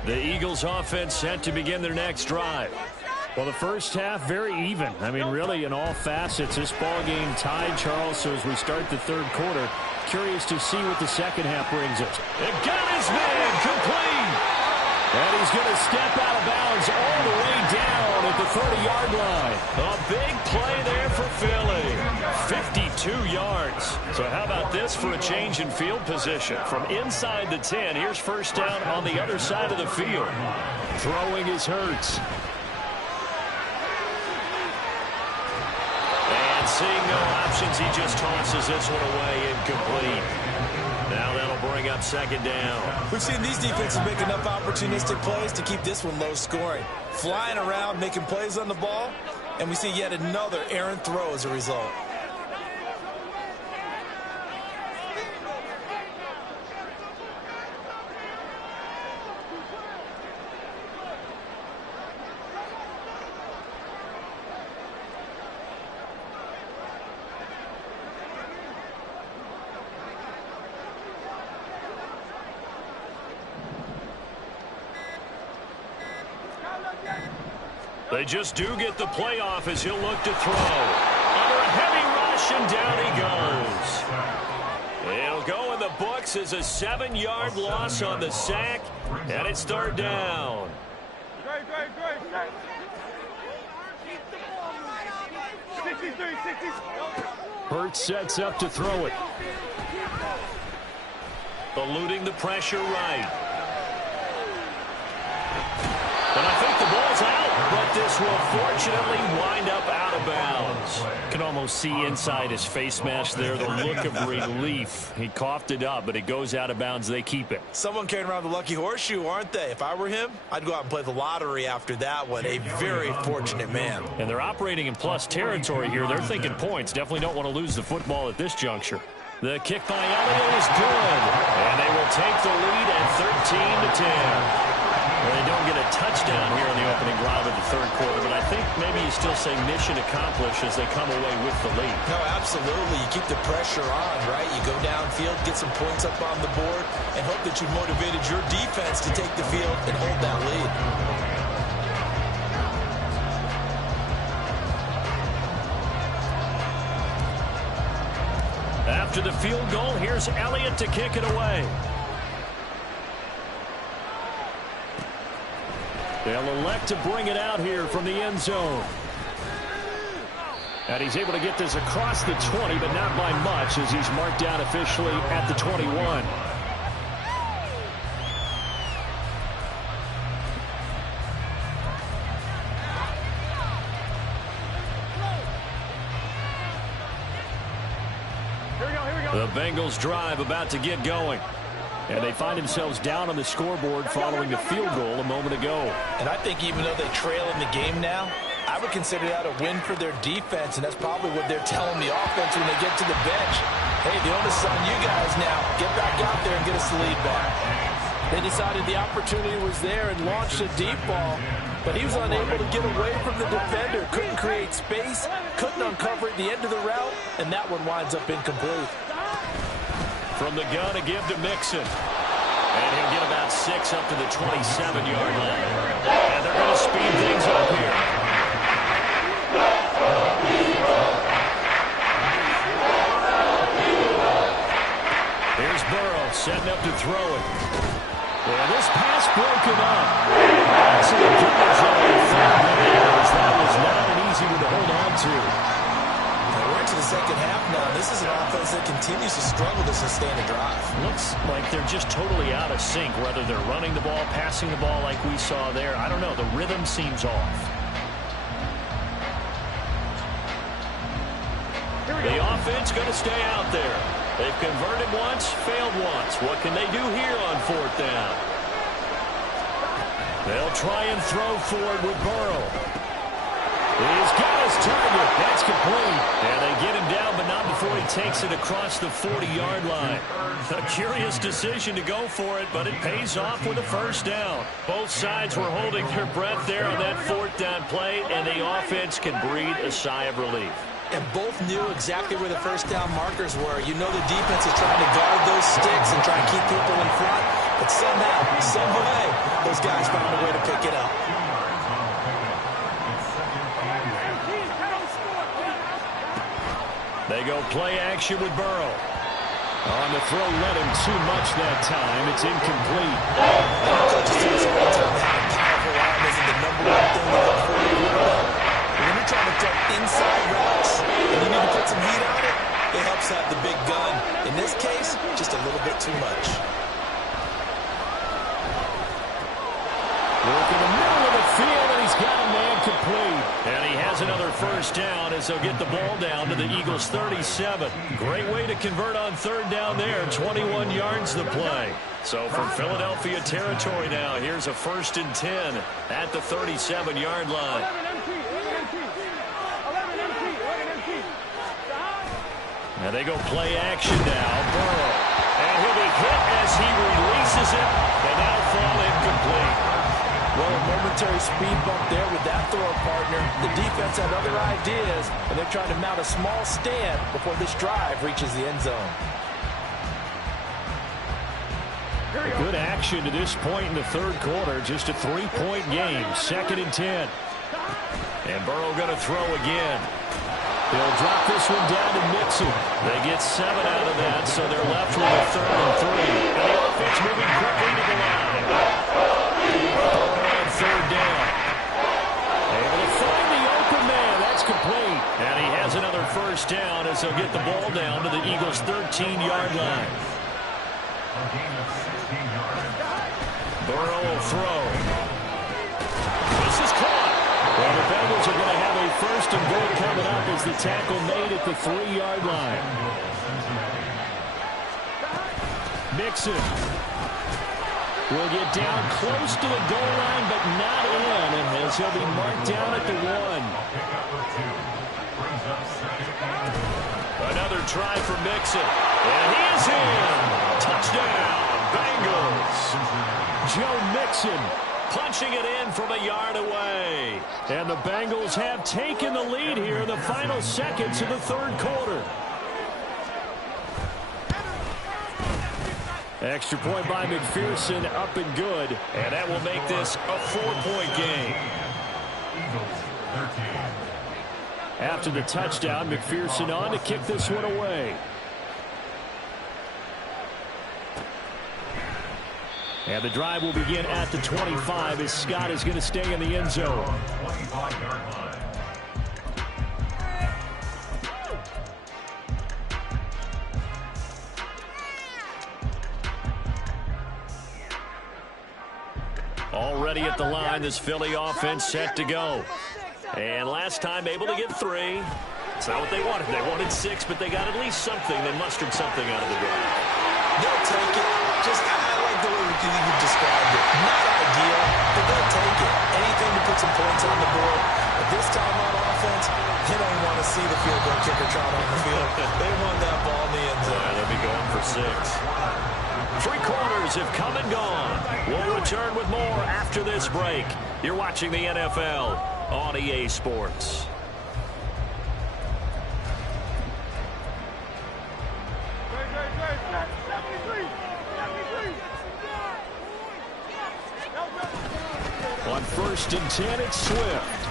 The Eagles offense set to begin their next drive. Well, the first half, very even. I mean, really, in all facets, this ball game tied, Charles. So as we start the third quarter, curious to see what the second half brings us. It got his man complete. And he's going to step out of bounds all the way down at the 30-yard line. A big play there for Philly. 52 yards. So how about this for a change in field position? From inside the 10, here's first down on the other side of the field. Throwing is Hurts. And seeing no options, he just tosses this one away incomplete. Now that'll bring up second down. We've seen these defenses make enough opportunistic plays to keep this one low scoring. Flying around, making plays on the ball, and we see yet another errant throw as a result. They just do get the playoff as he'll look to throw. Under a heavy rush, completion. Down he goes. It'll go in the books as a 7-yard loss on the sack, and it's third down. Great. 63. Hurts sets up to throw it. Eluding the pressure right. And I think the ball's out, but this will fortunately wind up out of bounds. Can almost see inside his face mask there the look of relief. He coughed it up, but it goes out of bounds. They keep it. Someone carrying around the lucky horseshoe, aren't they? If I were him, I'd go out and play the lottery after that one. A very fortunate man. And they're operating in plus territory here. They're thinking points. Definitely don't want to lose the football at this juncture. The kick by Elliott is good. And they will take the lead at 13-10. Well, they don't get a touchdown here in the opening drive of the third quarter, but I think maybe you still say mission accomplished as they come away with the lead. No, absolutely. You keep the pressure on, right? You go downfield, get some points up on the board, and hope that you motivated your defense to take the field and hold that lead. After the field goal, here's Elliott to kick it away. They'll elect to bring it out here from the end zone. And he's able to get this across the 20, but not by much as he's marked down officially at the 21. The Bengals drive about to get going. And they find themselves down on the scoreboard following the field goal a moment ago. And I think even though they trail in the game now, I would consider that a win for their defense, and that's probably what they're telling the offense when they get to the bench. Hey, the onus is on you guys now. Get back out there and get us the lead back. They decided the opportunity was there and launched a deep ball, but he was unable to get away from the defender. Couldn't create space, couldn't uncover at the end of the route, and that one winds up incomplete. From the gun, a give to Mixon. And he'll get about 6 up to the 27-yard line. And they're going to speed things up here. Here's Burrow setting up to throw it. Well, this pass broken up. Excellent coverage there. That was not an easy one to hold on to. We're into the second half now. This is an offense that continues to struggle to sustain a drive. Looks like they're just totally out of sync, whether they're running the ball, passing the ball like we saw there. I don't know. The rhythm seems off. The offense going to stay out there. They've converted once, failed once. What can they do here on fourth down? They'll try and throw forward with Burrow. He's got his target. That's complete. And they get him down, but not before he takes it across the 40-yard line. A curious decision to go for it, but it pays off with a first down. Both sides were holding their breath there on that fourth down play, and the offense can breathe a sigh of relief. And both knew exactly where the first down markers were. You know the defense is trying to guard those sticks and try and keep people in front. But somehow, some way, those guys found a way to pick it up. They go play action with Burrow. On the throw, led him too much that time. It's incomplete. Coaches tell us all the time how a powerful arm isn't the number one thing to look for in a quarterback. When you're trying to throw inside routes and you need to put some heat on it, it helps have the big gun. In this case, just a little bit too much. Work in the middle of the field, and he's got a man complete. And he has another first down as they'll get the ball down to the Eagles' 37. Great way to convert on third down there. 21 yards the play. So from Philadelphia territory now, here's a 1st and 10 at the 37-yard line. And they go play action now. Burrow. And he'll be hit as he releases it. They now fall incomplete. Well, a momentary speed bump there with that throw partner. The defense had other ideas, and they're trying to mount a small stand before this drive reaches the end zone. Good action to this point in the third quarter. Just a 3-point game. 2nd and 10. And Burrow going to throw again. They'll drop this one down to Mixon. They get 7 out of that, so they're left with a 3rd and 3. And the offense moving quickly to the line. On 3rd down. Able to find the open man. That's complete. And he has another 1st down as they'll get the ball down to the Eagles' 13-yard line. Burrow will throw. This is caught. Well, the Bengals are going to have a 1st and goal coming up as the tackle made at the 3-yard line. Mixon will get down close to the goal line, but not in, and as he'll be marked down at the 1. Another try for Mixon, and he is in. Touchdown, Bengals. Joe Mixon punching it in from a yard away. And the Bengals have taken the lead here in the final seconds of the 3rd quarter. Extra point by McPherson, up and good. And that will make this a 4-point game. After the touchdown, McPherson on to kick this one away. And the drive will begin at the 25 as Scott is going to stay in the end zone. Already at the line, this Philly offense set to go. And last time able to get 3. It's not what they wanted. They wanted 6, but they got at least something. They mustered something out of the drive. They'll take it. Just, I like the way you've described it. Not ideal, but they'll take it. Anything to put some points on the board. But this time on offense, they don't want to see the field goal kicker trot on the field. They want that ball in the end zone. Yeah, they'll be going for 6. 3 quarters have come and gone. We'll return with more after this break. You're watching the NFL on EA Sports. On 1st and 10, it's Swift.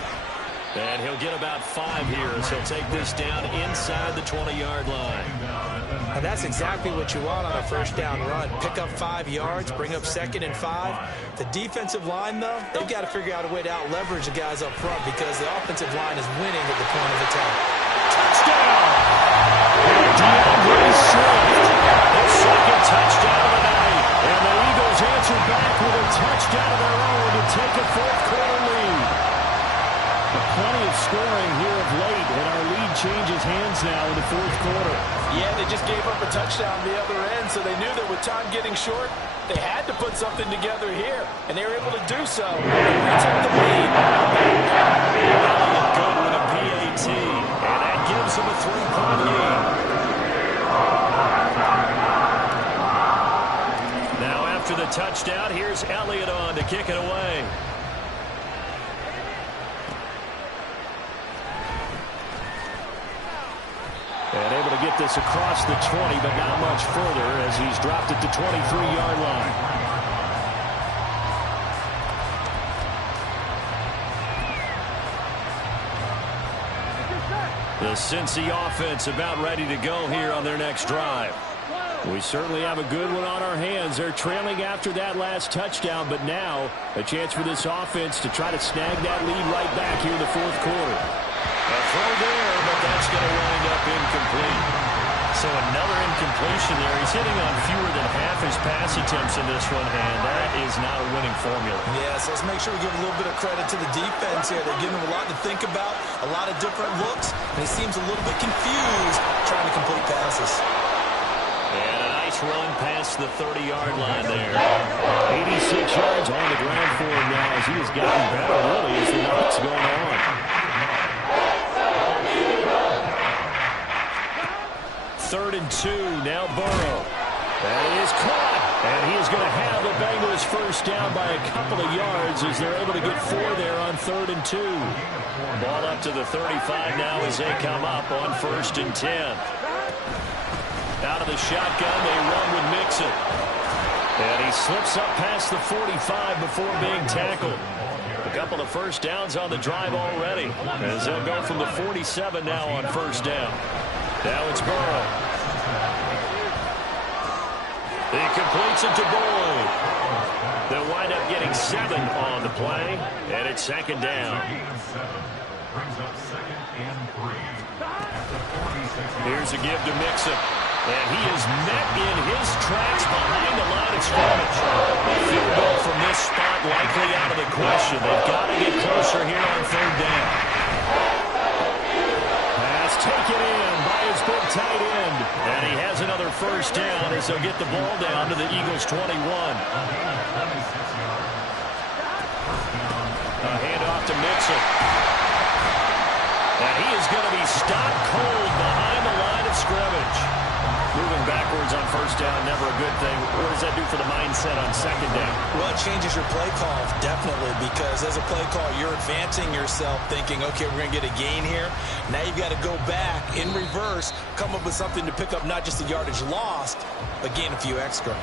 And he'll get about 5 here as he'll take this down inside the 20-yard line. And that's exactly what you want on a 1st down run. Pick up 5 yards, bring up 2nd and 5. The defensive line, though, they've got to figure out a way to out-leverage the guys up front because the offensive line is winning at the point of attack. Touchdown! DeAndre Swift, his 2nd touchdown of the night. And the Eagles answer back with a touchdown of their own to take a 4th quarter lead. Plenty of scoring here of late, and our lead changes hands now in the 4th quarter. Yeah, they just gave up a touchdown the other end, so they knew that with time getting short, they had to put something together here, and they were able to do so. They retook the lead. Elliott good with a PAT, and that gives them a 3-point lead. Now after the touchdown, here's Elliott on to kick it away. And able to get this across the 20, but not much further as he's dropped at the 23-yard line. The Cincy offense about ready to go here on their next drive. We certainly have a good one on our hands. They're trailing after that last touchdown, but now a chance for this offense to try to snag that lead right back here in the 4th quarter. A throw there, but that's going to wind up incomplete. So another incompletion there. He's hitting on fewer than half his pass attempts in this one, and that is not a winning formula. Yeah, so let's make sure we give a little bit of credit to the defense here. They're giving him a lot to think about, a lot of different looks, and he seems a little bit confused trying to complete passes. And a nice run past the 30-yard line there. 86 yards on the ground for him now as he has gotten better, really, as the night's going on. 3rd and 2, now Burrow. That is caught, and he is going to have the Bengals 1st down by a couple of yards as they're able to get 4 there on 3rd and 2. Ball up to the 35 now as they come up on 1st and 10. Out of the shotgun, they run with Mixon. And he slips up past the 45 before being tackled. A couple of first downs on the drive already, as they'll go from the 47 now on first down. Now it's Burrow. He completes it to Boyd. They'll wind up getting 7 on the play, and it's second down. Here's a give to Mixon. And he is met in his tracks behind the line of scrimmage. Field goal from this spot likely out of the question. They've got to get closer here on third down. Pass taken in by his big tight end. And he has another first down as they'll get the ball down to the Eagles' 21. A handoff to Mixon. And he is going to be stopped cold behind the line of scrimmage. Moving backwards on first down, never a good thing. What does that do for the mindset on second down? Well, it changes your play call, definitely, because as a play call, you're advancing yourself thinking, okay, we're going to get a gain here. Now you've got to go back in reverse, come up with something to pick up not just the yardage lost, but gain a few extra.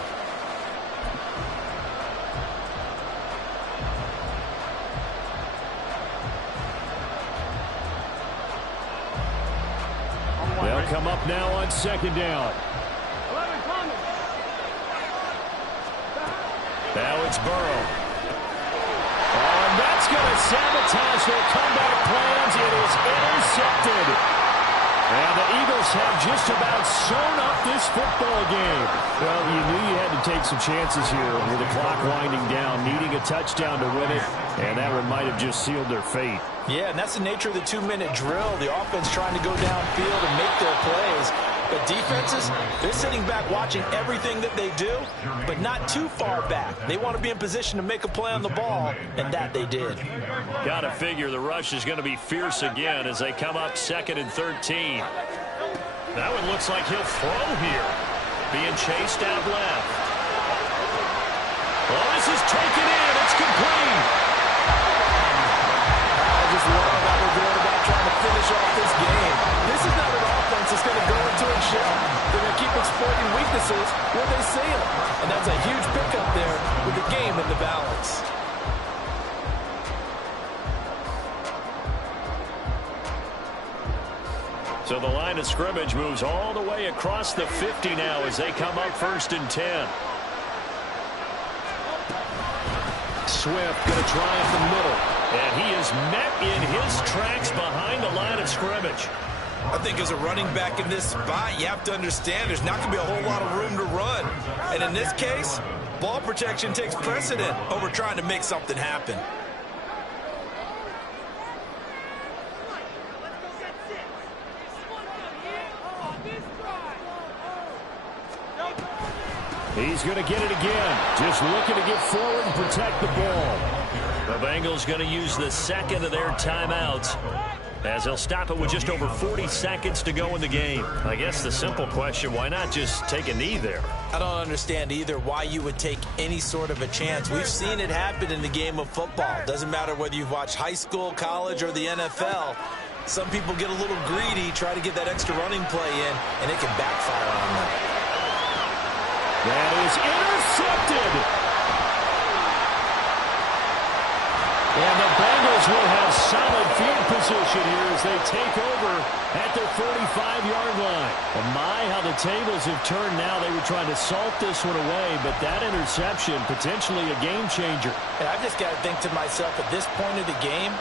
They'll come up now on second down. Now it's Burrow. Oh, and that's going to sabotage their comeback plans. It is intercepted. And the Eagles have just about sewn up this football game. Well, you knew you had to take some chances here with the clock winding down, needing a touchdown to win it, and that one might have just sealed their fate. Yeah, and that's the nature of the 2-minute drill. The offense trying to go downfield and make their plays. But defenses, they're sitting back watching everything that they do, but not too far back. They want to be in position to make a play on the ball, and that they did. Got to figure the rush is going to be fierce again as they come up 2nd and 13. That one looks like he'll throw here. Being chased out left. Well, this is taken in. It's complete. I just love how they're going about trying to finish off this game. This is not an offense that's going to go into a shell. They're going to keep exploiting weaknesses where they see them. And that's a huge pickup there with the game in the balance. So the line of scrimmage moves all the way across the 50 now as they come up 1st and 10. Swift going to try up the middle. And he is met in his tracks behind the line of scrimmage. I think as a running back in this spot, you have to understand there's not going to be a whole lot of room to run. And in this case, ball protection takes precedent over trying to make something happen. He's going to get it again. Just looking to get forward and protect the ball. The Bengals going to use the second of their timeouts as they'll stop it with just over 40 seconds to go in the game. I guess the simple question, why not just take a knee there? I don't understand either why you would take any sort of a chance. We've seen it happen in the game of football. Doesn't matter whether you've watched high school, college, or the NFL. Some people get a little greedy, try to get that extra running play in, and it can backfire on them. That is intercepted. And the Bengals will have solid field position here as they take over at their 45-yard line. And my, how the tables have turned now. They were trying to salt this one away, but that interception, potentially a game changer. And I've just got to think to myself, at this point of the game,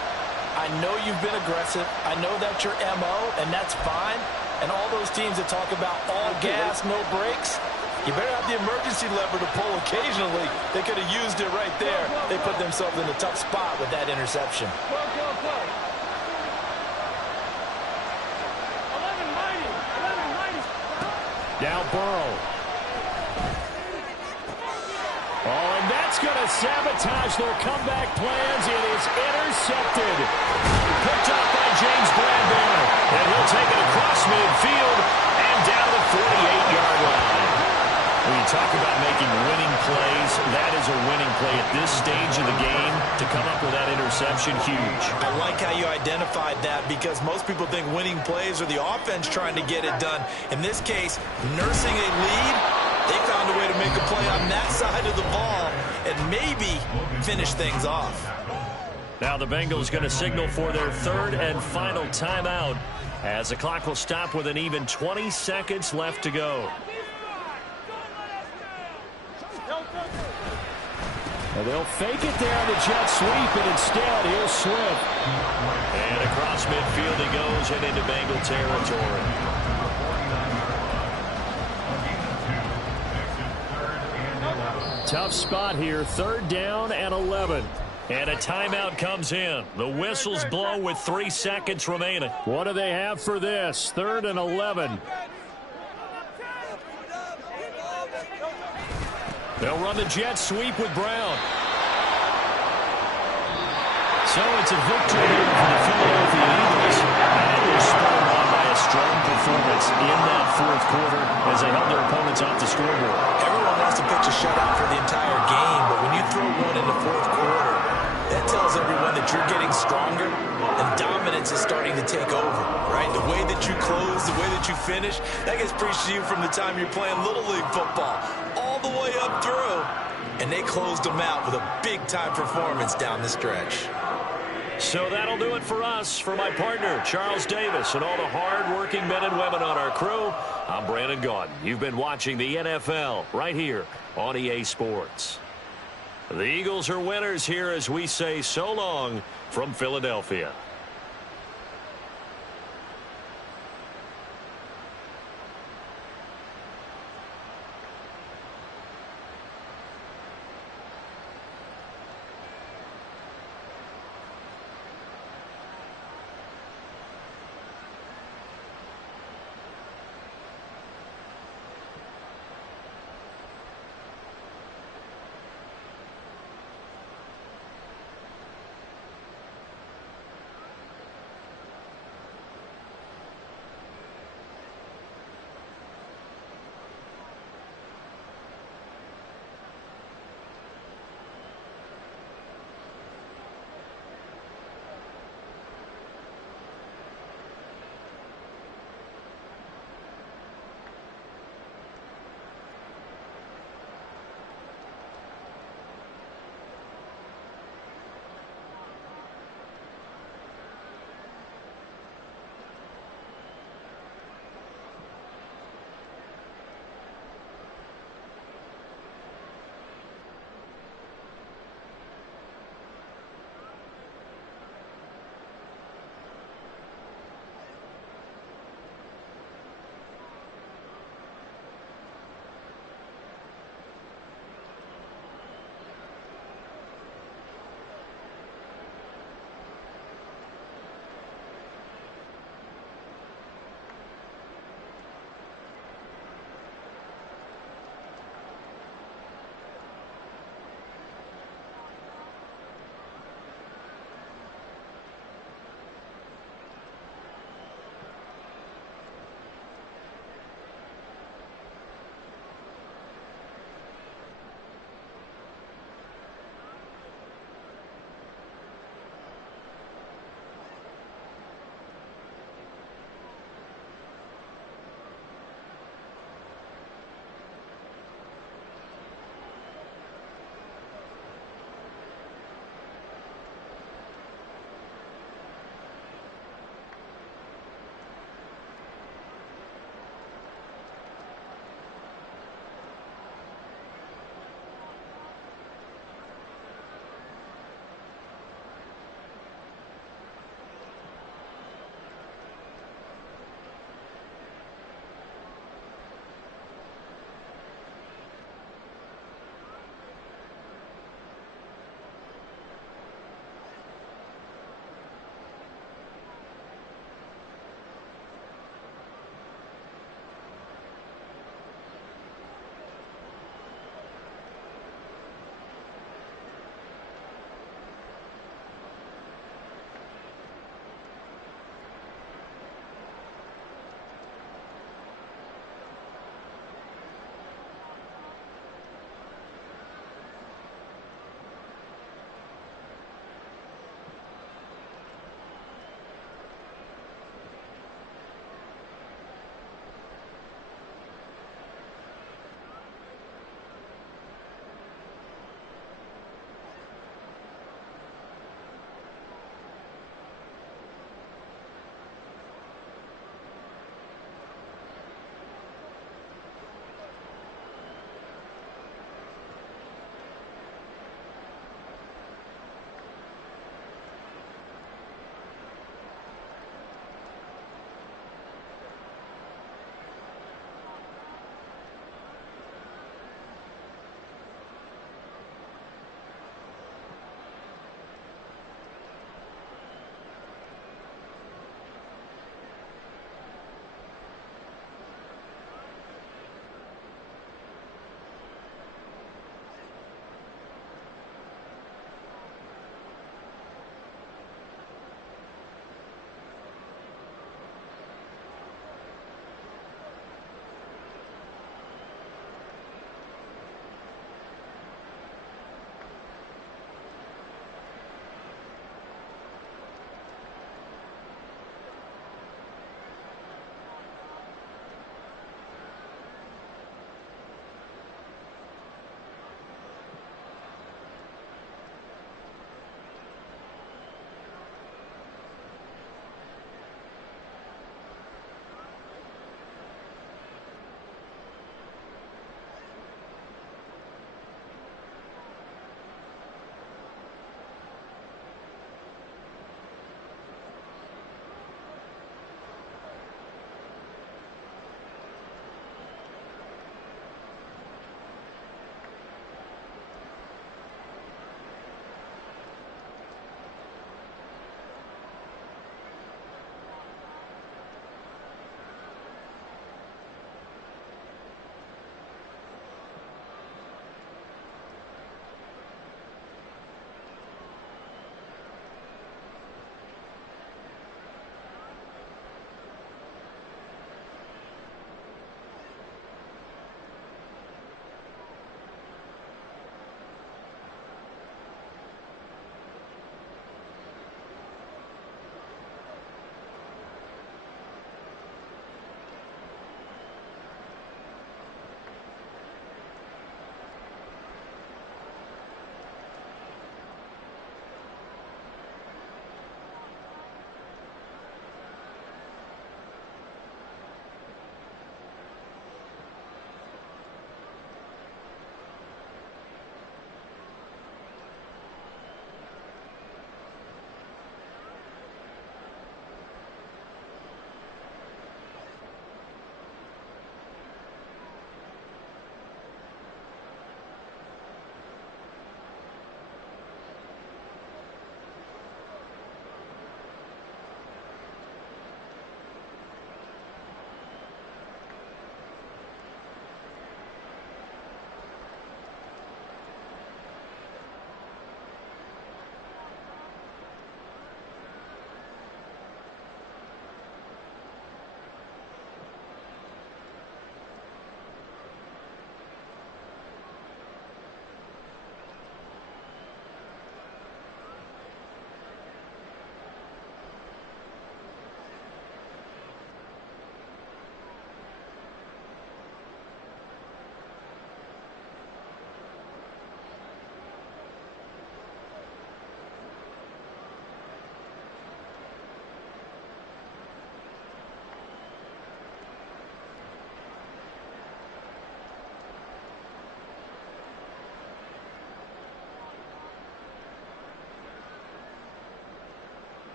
I know you've been aggressive. I know that's your MO, and that's fine. And all those teams that talk about all gas, no brakes, you better have the emergency lever to pull occasionally. They could have used it right there. They put themselves in a tough spot with that interception. Now Burrow. Oh, and that's going to sabotage their comeback plans. It is intercepted. Picked up by James Bradbury. And he'll take it across midfield and down the 48-yard line. When you talk about making winning plays, that is a winning play at this stage of the game. To come up with that interception, huge. I like how you identified that because most people think winning plays are the offense trying to get it done. In this case, nursing a lead, they found a way to make a play on that side of the ball and maybe finish things off. Now the Bengals going to signal for their third and final timeout as the clock will stop with an even 20 seconds left to go. And they'll fake it there on the jet sweep, and instead, here's Swift. And across midfield he goes and into Bengal territory. Tough spot here, 3rd down and 11. And a timeout comes in. The whistles blow with 3 seconds remaining. What do they have for this? 3rd and 11. They'll run the jet sweep with Brown. So it's a victory here for the Philadelphia Eagles. And they're spurred on by a strong performance in that 4th quarter as they held their opponents off the scoreboard. Everyone wants to pitch a shutout for the entire game, but when you throw one in the 4th quarter, that tells everyone that you're getting stronger and dominance is starting to take over, right? The way that you close, the way that you finish, that gets preached to you from the time you're playing Little League football all the way up through. And they closed them out with a big-time performance down the stretch. So that'll do it for us. For my partner, Charles Davis, and all the hard-working men and women on our crew, I'm Brandon Gaudin. You've been watching the NFL right here on EA Sports. The Eagles are winners here as we say so long from Philadelphia.